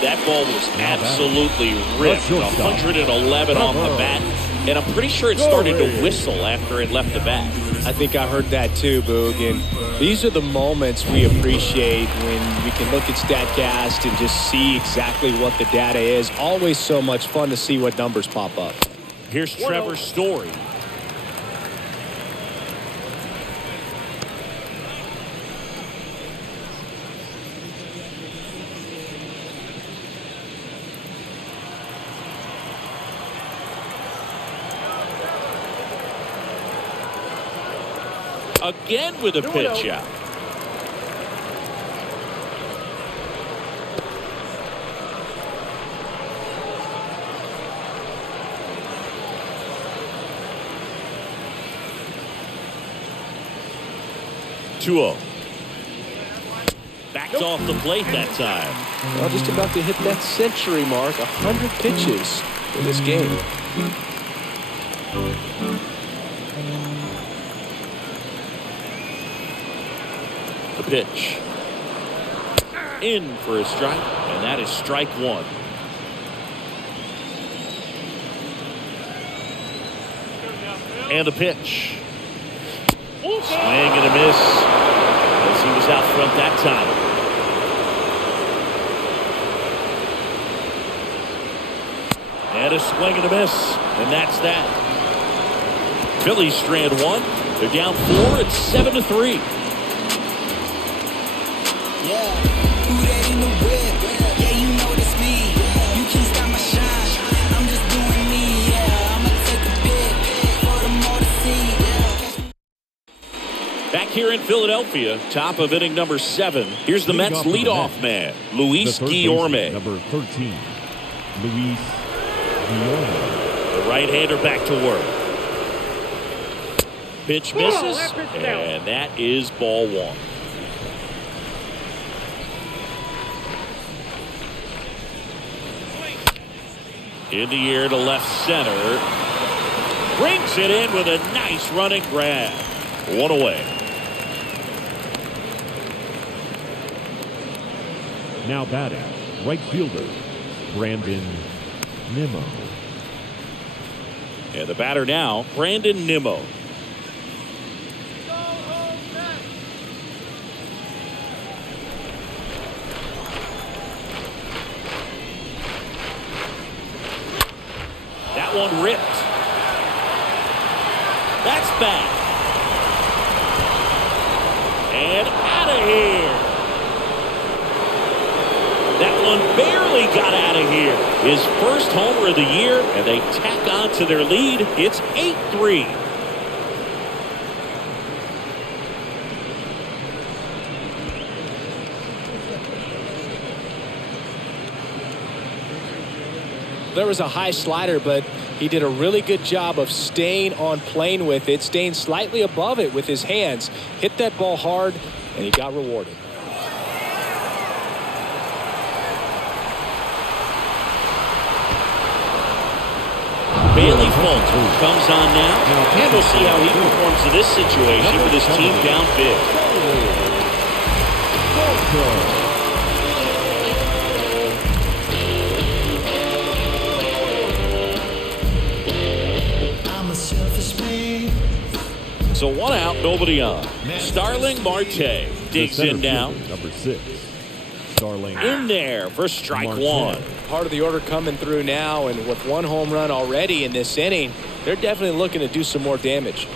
That ball was absolutely ripped. 111 off the bat. And I'm pretty sure it started to whistle after it left the bat. I think I heard that too, Boog. And these are the moments we appreciate when we can look at StatCast and just see exactly what the data is. Always so much fun to see what numbers pop up. Here's Trevor Story. Again with a pitch out. 2-0. Backed off the plate that time. Well, just about to hit that century mark. 100 pitches in this game. The pitch. In for a strike, and that is strike one. And the pitch. Swing and a miss. As he was out front that time. And a swing and a miss. And that's that. Phillies strand one. They're down 4. It's 7-3. Yeah, who that in the whip? Yeah, you know it's me. You can't stop my shine. I'm just doing me. Yeah, I'ma take a pic for them all to see. Back here in Philadelphia, top of inning number 7. Here's the Mets leadoff man, Luis Guillorme. Number 13, Luis Guillorme. The right-hander back to work. Pitch misses, and that is ball one. In the air to left center. Brings it in with a nice running grab. One away. Now batting, right fielder, Brandon Nimmo. And the batter now, Brandon Nimmo. That one ripped. That's back. And out of here. That one barely got out of here. His first homer of the year, and they tack on to their lead. It's 8-3. There was a high slider, but he did a really good job of staying on plane with it, staying slightly above it with his hands. Hit that ball hard, and he got rewarded. Bailey Fulton comes on now, and we'll see how he performs in this situation with his team down big. So 1 out, nobody on. Starling Marte digs in now. Number 6, Starling. In there for strike Marte. one. Part of the order coming through now, and with 1 home run already in this inning, they're definitely looking to do some more damage.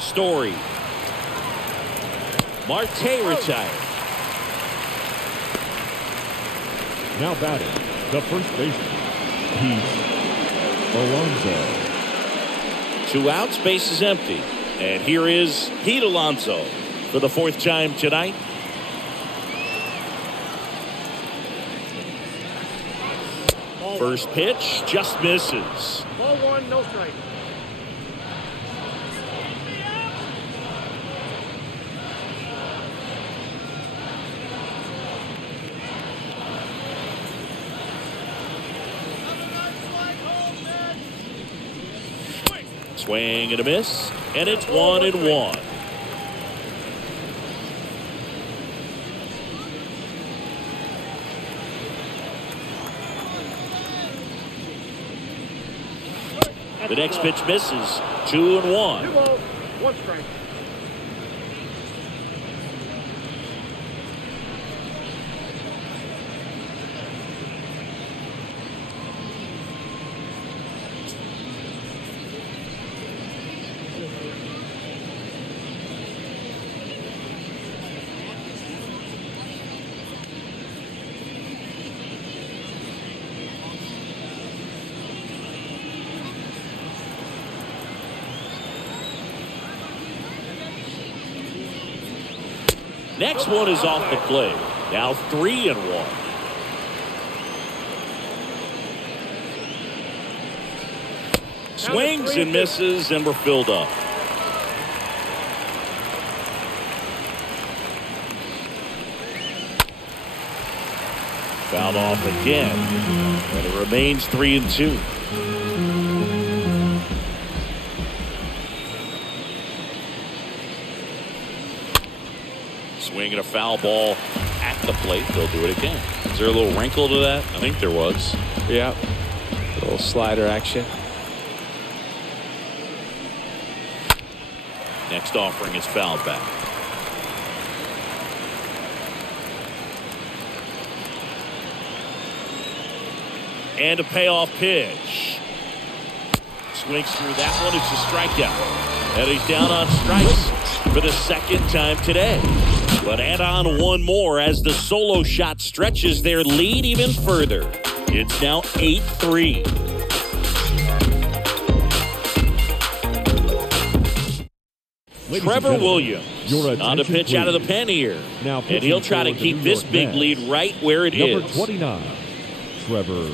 Story. Marte retired. Now batting, the first baseman, Pete Alonso. 2 outs, base is empty. And here is Pete Alonso for the 4th time tonight. First pitch just misses. Ball 1, no strike. Swing and a miss, and it's 1-1. The next pitch misses. 2-1. 2 balls, 1 strike. Next one is off the plate. Now 3-1. Swings and misses, and we're filled up. Fouled off again, and it remains 3-2. Swinging a foul ball at the plate. They'll do it again. Is there a little wrinkle to that? I think there was. Yeah. A little slider action. Next offering is fouled back. And a payoff pitch. Swings through that one. It's a strikeout. And he's down on strikes for the second time today. But add on one more as the solo shot stretches their lead even further. It's now 8-3. Trevor Williams on the pitch out of the pen here. Now and he'll try to keep this big lead right where it is. Number 29, Trevor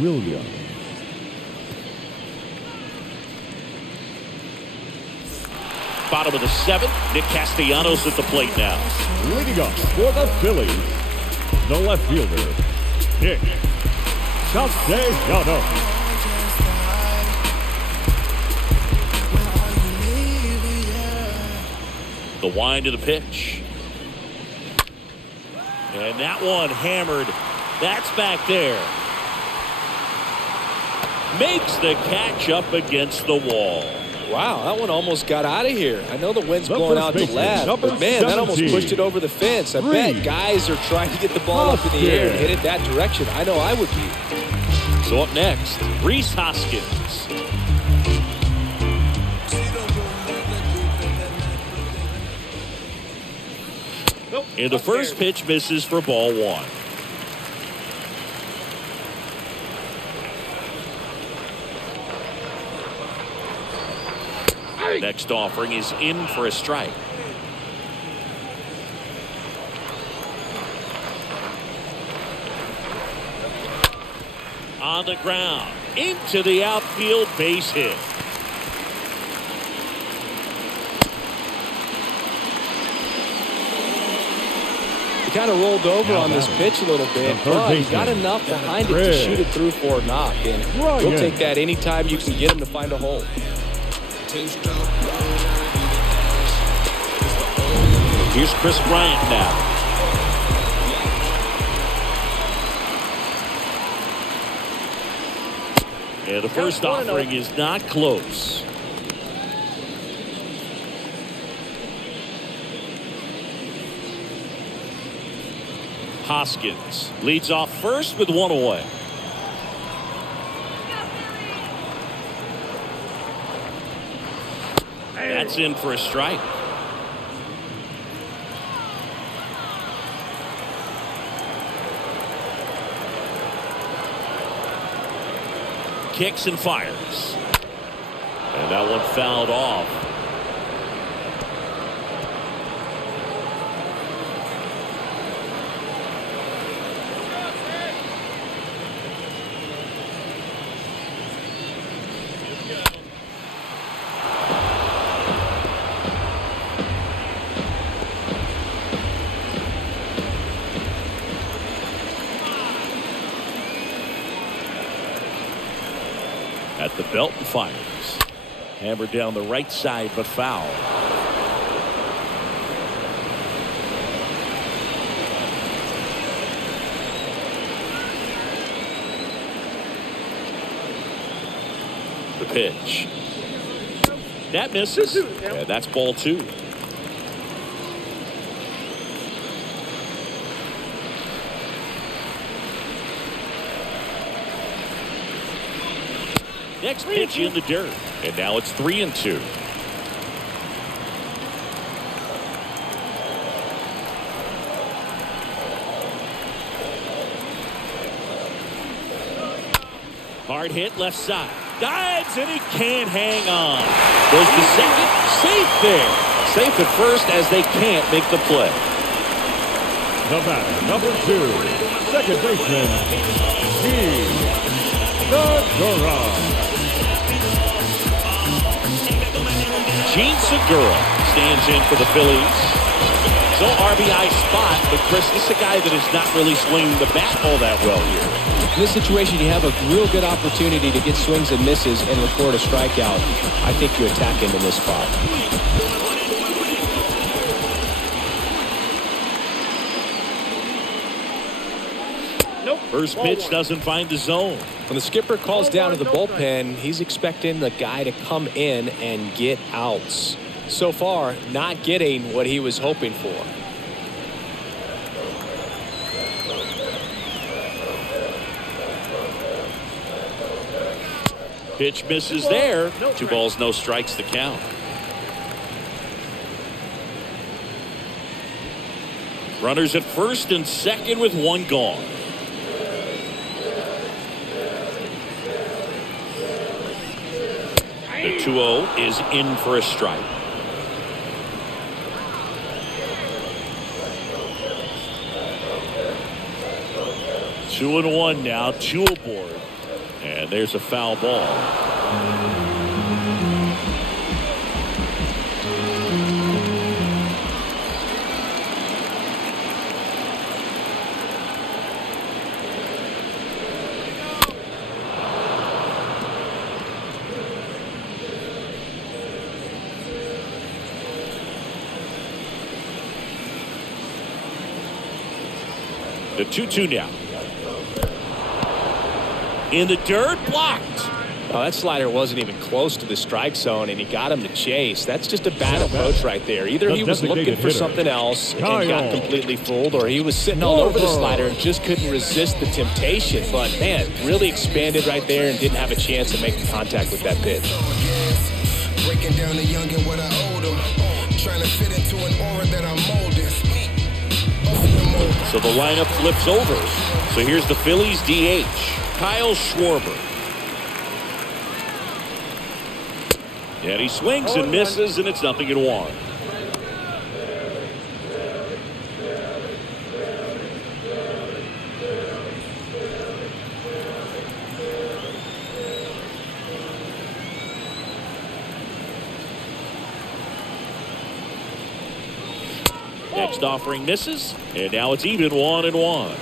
Williams. Bottom of the seventh, Nick Castellanos at the plate now. Leading up for the Phillies, the left fielder, Nick Castellanos. The wind of the pitch. And that one hammered. That's back there. Makes the catch up against the wall. Wow, that one almost got out of here. I know the wind's blowing out to left, but man, that almost pushed it over the fence. I bet guys are trying to get the ball up in the air and hit it that direction. I know I would be. So up next, Rhys Hoskins. And the first pitch misses for ball one. Next offering is in for a strike. On the ground, into the outfield, base hit. He kind of rolled over on this pitch a little bit, but he got enough behind it to shoot it through for a knock. And you'll take that anytime you can get him to find a hole. Here's Chris Bryant now. And the first offering is not close. Hoskins leads off first with one away. That's in for a strike. Kicks and fires. And that one fouled off. At the belt and fires. Hammered down the right side, but foul. The pitch. That misses. And that's ball two. Next pitch in the dirt. And now it's 3-2. Hard hit left side. Dives and he can't hang on. Goes to second. Safe there. Safe at first as they can't make the play. The batter, number 2, second baseman, Segura. Gene Segura stands in for the Phillies. So RBI spot, but Chris, this is a guy that is not really swinging the bat all that well here. In this situation, you have a real good opportunity to get swings and misses and record a strikeout. I think you attack him in this spot. Nope. First pitch doesn't find the zone. When the skipper calls down to the bullpen, he's expecting the guy to come in and get outs. So far, not getting what he was hoping for. Pitch misses there. 2 balls, no strikes, the count. Runners at first and second with 1 gone. The 2-0 is in for a strike. Two and one now, 2 aboard. And there's a foul ball. The 2-2 now. In the dirt, blocked. Oh, that slider wasn't even close to the strike zone, and he got him to chase. That's just a bad approach right there. Either he was looking for something else and got completely fooled, or he was sitting all over the slider and just couldn't resist the temptation. But, man, really expanded right there and didn't have a chance of making contact with that pitch. Breaking down the young and what I owed him. Trying to fit into an aura that I'm molding. So the lineup flips over. So here's the Phillies DH, Kyle Schwarber. And he swings and misses, and it's 0-1. Next offering misses, and now it's even 1-1.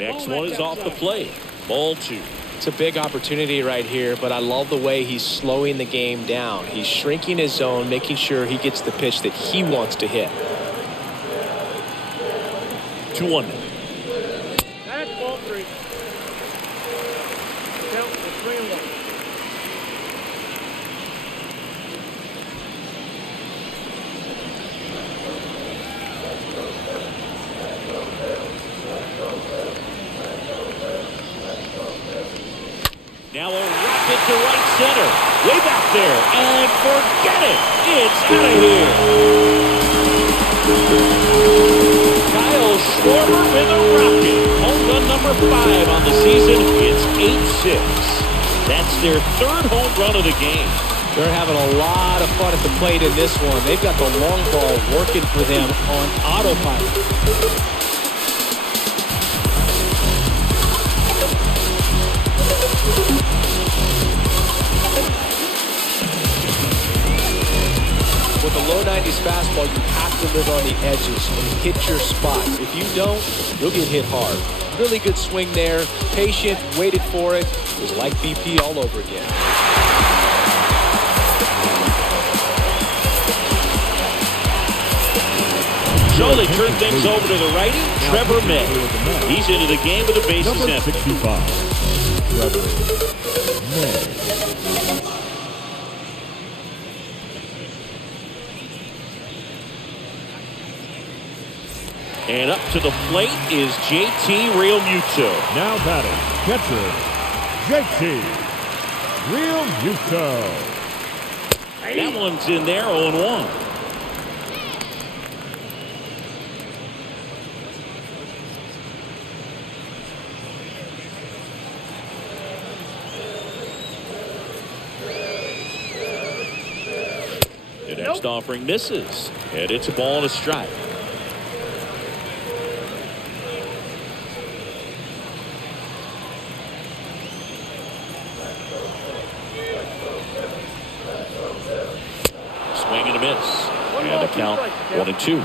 Next one is off the plate. Ball 2. It's a big opportunity right here, but I love the way he's slowing the game down. He's shrinking his zone, making sure he gets the pitch that he wants to hit. 2-1. That's ball 3. Count for 3-1. Now a rocket to right center. Way back there. And forget it. It's out of here. Kyle Schwarber with a rocket. Home run number 5 on the season. It's 8-6. That's their 3rd home run of the game. They're having a lot of fun at the plate in this one. They've got the long ball working for them on autopilot. With a low 90s fastball, you have to live on the edges and hit your spot. If you don't, you'll get hit hard. Really good swing there. Patient, waited for it. It was like BP all over again. So they turn things over to the righty, Trevor May. He's into the game with the bases Number empty. 65, Trevor May. And up to the plate is JT Realmuto. Now batting, catcher, JT Realmuto. That one's in there, 0-1. The next offering misses, and it's a ball and a strike. Swing and a miss. And the count 1-2.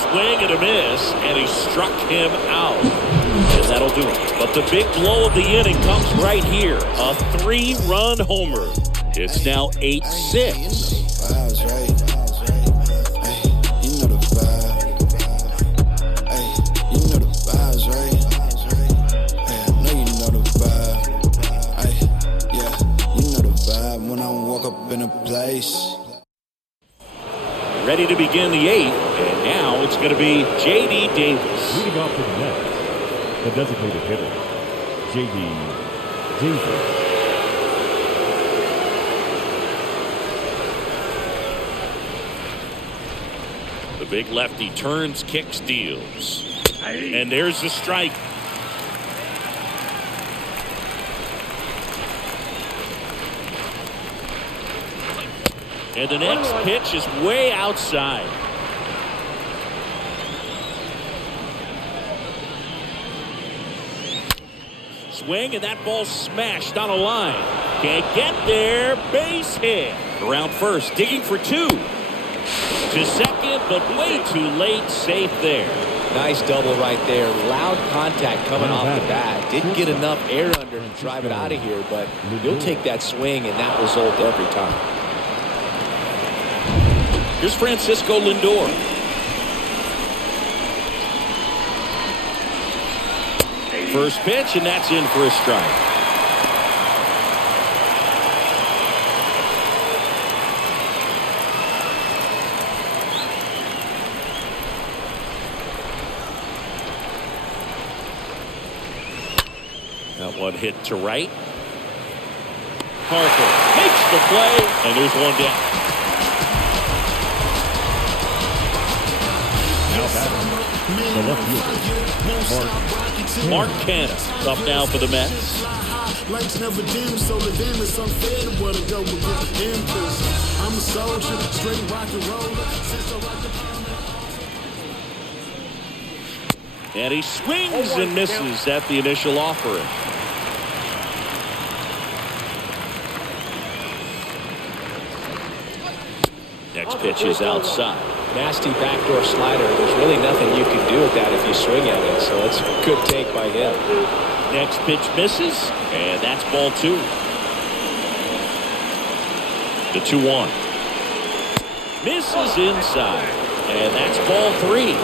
Swing and a miss, and he struck him out. And that'll do it. But the big blow of the inning comes right here. A 3-run homer. It's now 8-6. Ready to begin the 8th, and now it's going to be J.D. Davis. Leading off for the Mets, the designated hitter, J.D. Davis. The big lefty turns, kicks, deals. And there's the strike. And the next pitch is way outside. Swing, and that ball smashed on a line. Can't get there. Base hit. Around first, digging for 2. To second, but way too late. Safe there. Nice double right there. Loud contact coming off the bat. Didn't get enough air under him to drive it out of here, but you'll take that swing and that result every time. Here's Francisco Lindor. First pitch, and that's in for a strike. That one hit to right. Parker makes the play, and there's one down. Now batting, the left fielder, Mark Canha up now for the Mets. Lights never dim, so the damage unfair to what to go against him. I'm a soldier, straight rock and roller. And he swings and misses at the initial offering. Next pitch is outside. Nasty backdoor slider. There's really nothing you can do with that if you swing at it. So it's a good take by him. Next pitch misses, and that's ball 2. The 2-1. Misses inside, and that's ball 3.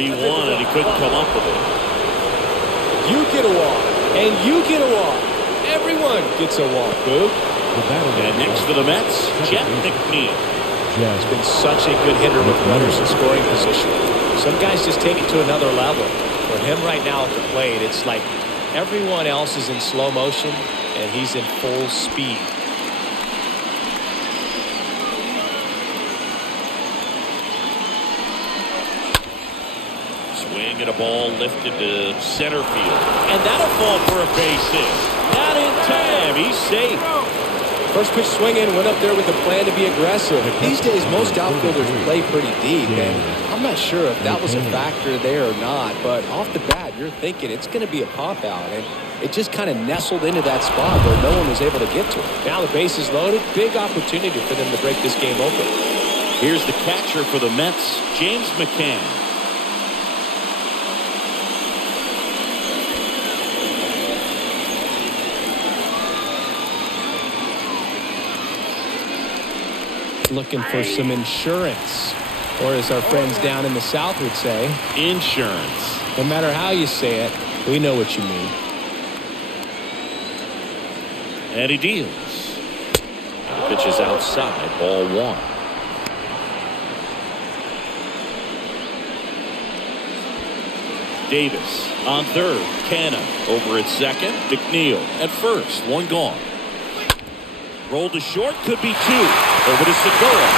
And he couldn't come up with it. You get a walk, and you get a walk. Everyone gets a walk, Boog. And next for the Mets, Jeff McNeil. He's been such a good hitter with runners in scoring position. Some guys just take it to another level. For him right now at the plate, it's like everyone else is in slow motion, and he's in full speed. Swing and a ball lifted to center field. And that'll fall for a base hit. Not in time. He's safe. First pitch swinging, went up there with a plan to be aggressive. These days, most outfielders play pretty deep, and I'm not sure if that was a factor there or not, but off the bat, you're thinking it's going to be a pop-out, and it just kind of nestled into that spot where no one was able to get to it. Now the base is loaded. Big opportunity for them to break this game open. Here's the catcher for the Mets, James McCann. Looking for some insurance, or as our friends down in the South would say, insurance. No matter how you say it, we know what you mean. And he deals. Pitch is outside, ball 1. Davis on third, Canha over at second, McNeil at first, 1 gone. Rolled to short, could be 2. Over to Segura.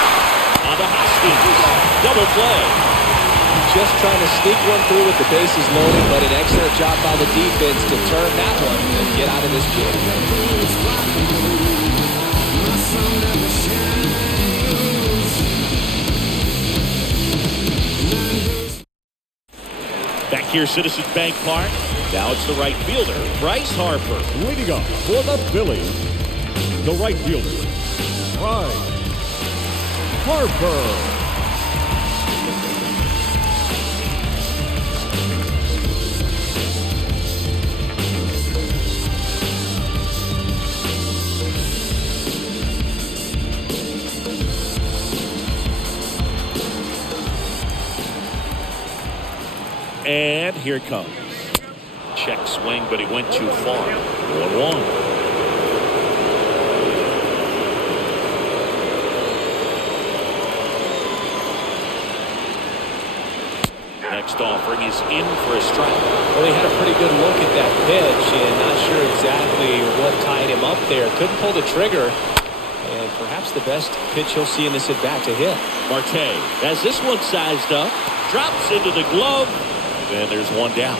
On to Hoskins. Double play. Just trying to sneak one through with the bases loaded, but an excellent job by the defense to turn that one and get out of this here, Citizens Bank Park. Now it's the right fielder, Bryce Harper. Leading up for the Phillies, the right fielder, Bryce Harper. And here it comes. Check swing, but he went too far. 1-1. Next offering is in for a strike. Well, he had a pretty good look at that pitch and not sure exactly what tied him up there. Couldn't pull the trigger. And perhaps the best pitch he'll see in this at-bat to hit. Marte has this one sized up. Drops into the glove. And there's one down.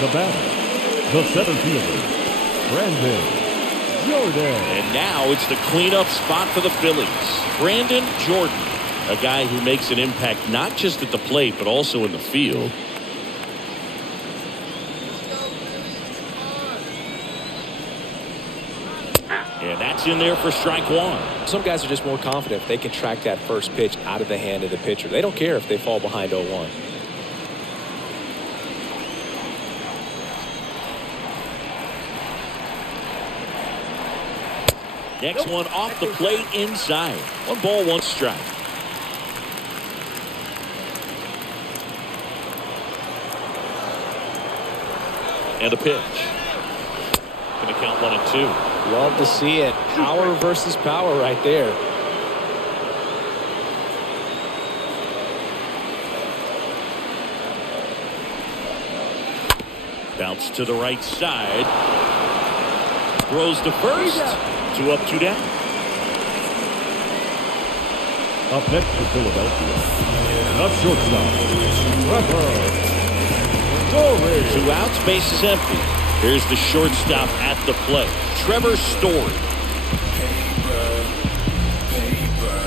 The batter, the center fielder, Brandon Jordan. And now it's the cleanup spot for the Phillies. Brandon Jordan, a guy who makes an impact not just at the plate but also in the field. And that's in there for strike one. Some guys are just more confident if they can track that first pitch out of the hand of the pitcher. They don't care if they fall behind 0-1. Next one off the plate inside. 1 ball, 1 strike. And a pitch. Going to count 1-2. Love to see it. Power versus power right there. Bounce to the right side. Throws to first. 2 up, 2 down. Up next for Philadelphia, the shortstop, Trevor Story. 2 outs, base is empty. Here's the shortstop at the plate, Trevor Story. Paper,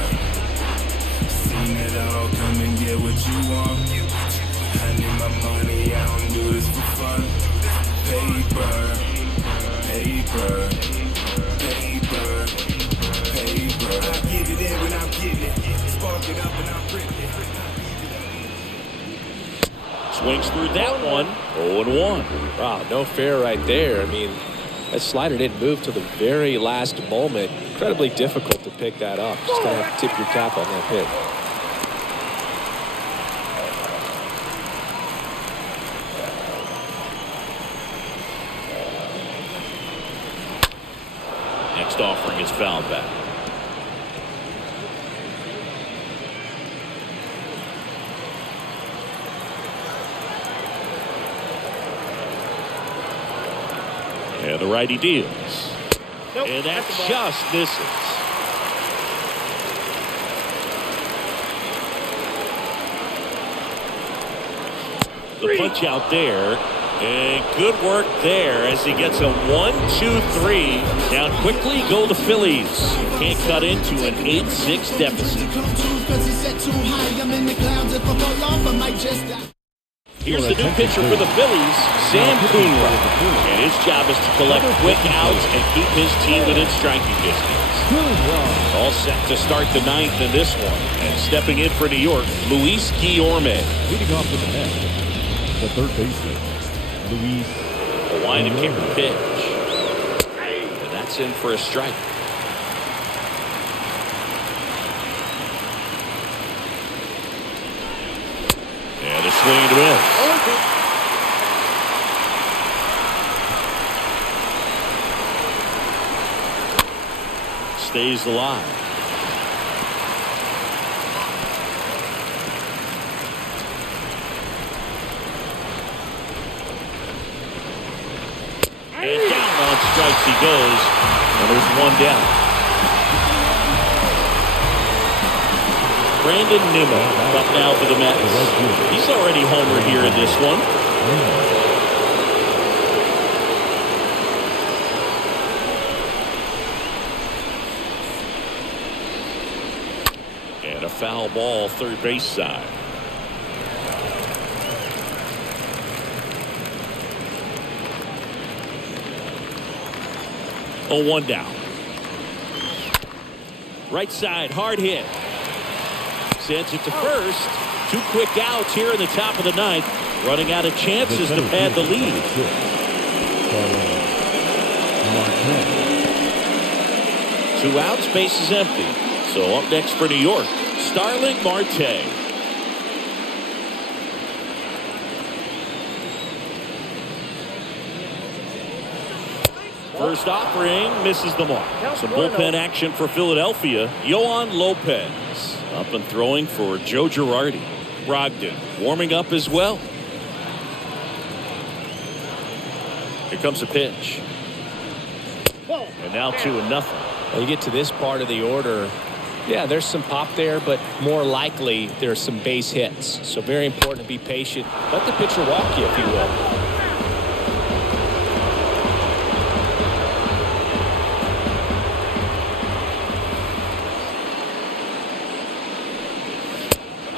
seen it all, come and get what you want. I need my money, I don't do this for fun. Paper, I get it in when I'm getting it. Spark it up and I'm printing it. Swings through that one. 0-1. Wow, no fair right there. I mean, that slider didn't move till the very last moment. Incredibly difficult to pick that up. Just gonna have to tip your cap on that pitch. Next offering is fouled back. And the righty deals. Nope, And that that's a ball. just misses. The punch out there. And good work there as he gets a 1-2-3. Down quickly go the Phillies. Can't cut into an 8-6 deficit. Here's the new pitcher for the Phillies, Sam Coonrod. And his job is to collect quick outs and keep his team within striking distance. All set to start the 9th in this one. And stepping in for New York, Luis Guillorme. Leading off with the Mets, the third baseman, Luis. A line and kicker pitch. And that's in for a strike. And a swing and a miss. Stays alive. And down on strikes he goes. And there's one down. Brandon Nimmo up now for the Mets. He's already homered here in this one. And a foul ball third base side. 0-1 down. Right side, hard hit. Sends it to first. 2 quick outs here in the top of the 9th. Running out of chances to pad the lead. 2 outs, base is empty. So up next for New York, Starling Marte. First offering misses the mark. Some bullpen action for Philadelphia. Yohan Lopez up and throwing for Joe Girardi. Brogdon warming up as well. Here comes a pitch. And now 2-0. Well, you get to this part of the order. Yeah, there's some pop there, but more likely there's some base hits. So very important to be patient. Let the pitcher walk you, if you will.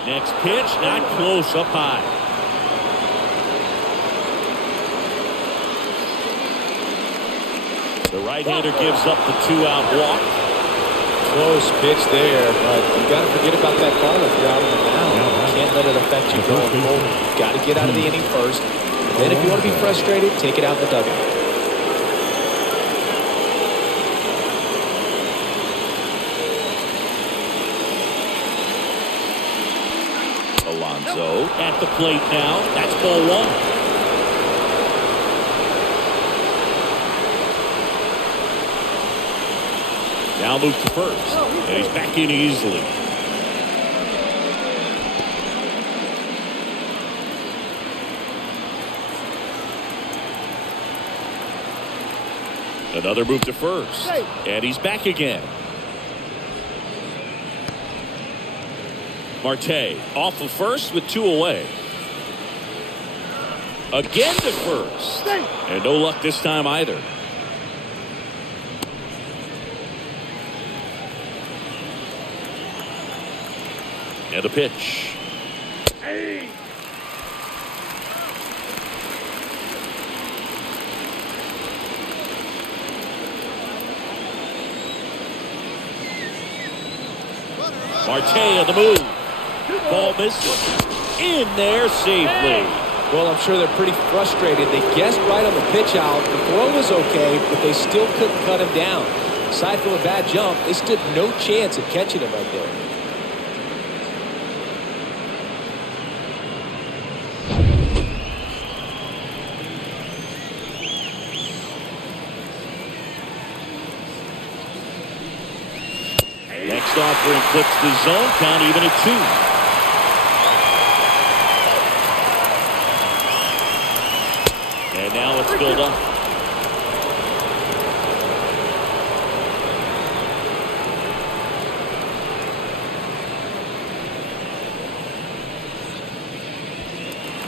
Next pitch, not close, up high. The right-hander gives up the 2-out walk. Close pitch there, but you got to forget about that call if you're out on the mound. Can't let it affect you going forward. You've got to get out of the inning first. Then if you want to be frustrated, take it out in the dugout. Alonso at the plate now. That's ball 1. Now move to first. And he's back in easily. Another move to first. And he's back again. Marte off of first with 2 away. Again to first. And no luck this time either. And a pitch. Marte on the move. Ball misses. In there safely. Well, I'm sure they're pretty frustrated. They guessed right on the pitch out. The throw was okay, but they still couldn't cut him down. Aside from a bad jump, they stood no chance at catching him right there. Next offering clips the zone. Count even at 2. And now it's filled up.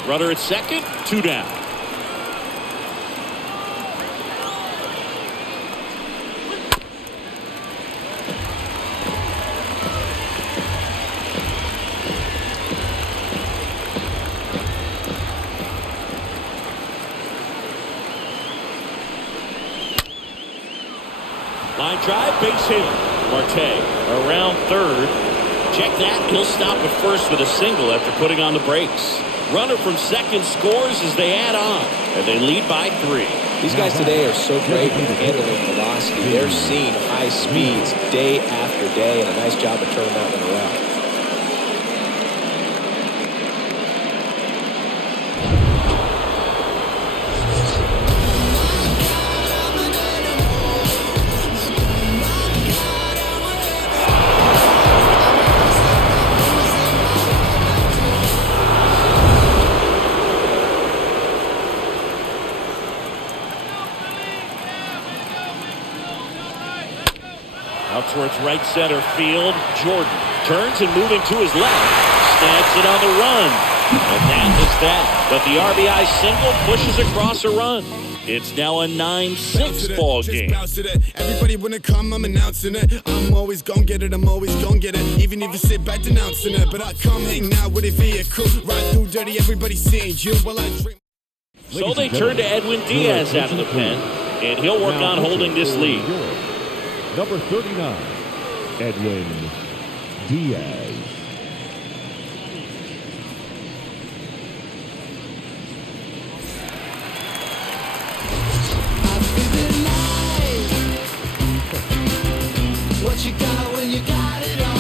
Runner at second, 2 down. Line drive, base hit. Marte around third. Check that. He'll stop at first with a single after putting on the brakes. Runner from second scores as they add on. And they lead by 3. These guys today are so great with handling velocity. They're seeing high speeds day after day, and a nice job of turning that one around. Out towards right center field. Jordan turns and moving to his left. Snags it on the run. And that is that. But the RBI single pushes across a run. It's now a 9-6 ball game. Everybody wanna come, I'm announcing it. I'm always gon' get it, I'm always gon' get it. Even if you sit back denouncing it. But I come hang out with a vehicle. Ride through dirty, everybody seeing you while I drink. So they turn to Edwin Diaz out of the pen. And he'll work Now on holding this for lead. York, number 39, Edwin Diaz. What you got when you got it all?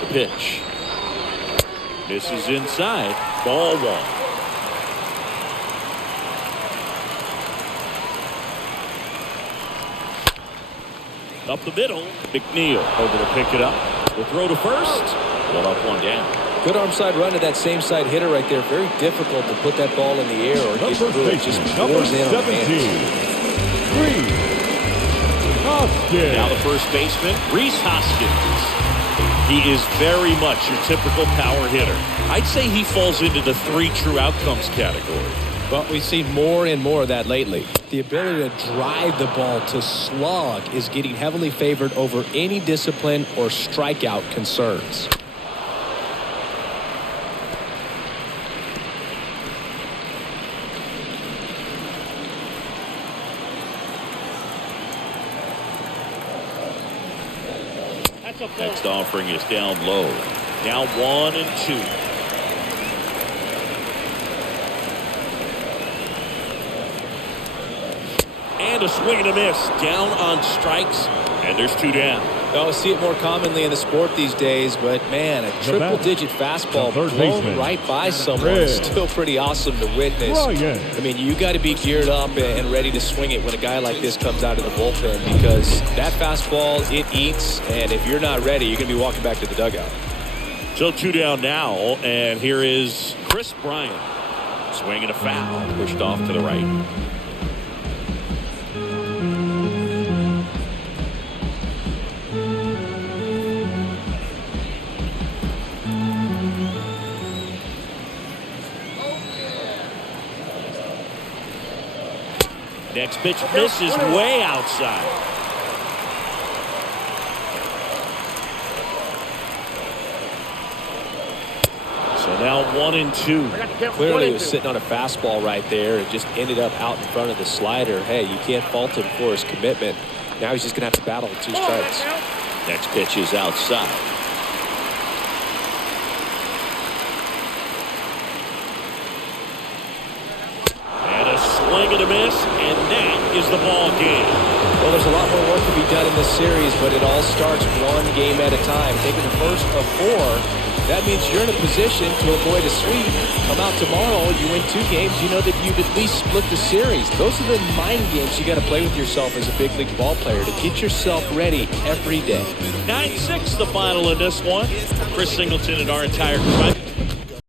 The pitch. Misses inside. Ball one. Up the middle. McNeil over to pick it up. Will throw to first. One up, one down. Good arm side run to that same side hitter right there. Very difficult to put that ball in the air or get through it. Just pours in on the man. Now the first baseman, Rhys Hoskins. He is very much your typical power hitter. I'd say he falls into the 3 true outcomes category. But we've seen more and more of that lately. The ability to drive the ball to slug is getting heavily favored over any discipline or strikeout concerns. Next offering is down low. Now 1-2. And a swing and a miss. Down on strikes. And there's 2 down. I see it more commonly in the sport these days, but man, a triple-digit fastball blown right by someone is still pretty awesome to witness. I mean, you got to be geared up and ready to swing it when a guy like this comes out of the bullpen, because that fastball, it eats, and if you're not ready, you're going to be walking back to the dugout. So 2 down now, and here is Chris Bryant. Swinging a foul, pushed off to the right. Next pitch misses way outside. So now 1-2. Clearly, he was sitting on a fastball right there. It just ended up out in front of the slider. Hey, you can't fault him for his commitment. Now he's just going to have to battle with 2 strikes. Next pitch is outside. And a swing and a miss, and that is the ball game. Well, there's a lot more work to be done in this series, but it all starts 1 game at a time. Taking the first of 4. That means you're in a position to avoid a sweep. Come out tomorrow, you win 2 games, you know that you've at least split the series. Those are the mind games you got to play with yourself as a big league ball player to get yourself ready every day. 9-6 the final in this one. Chris Singleton and our entire crew.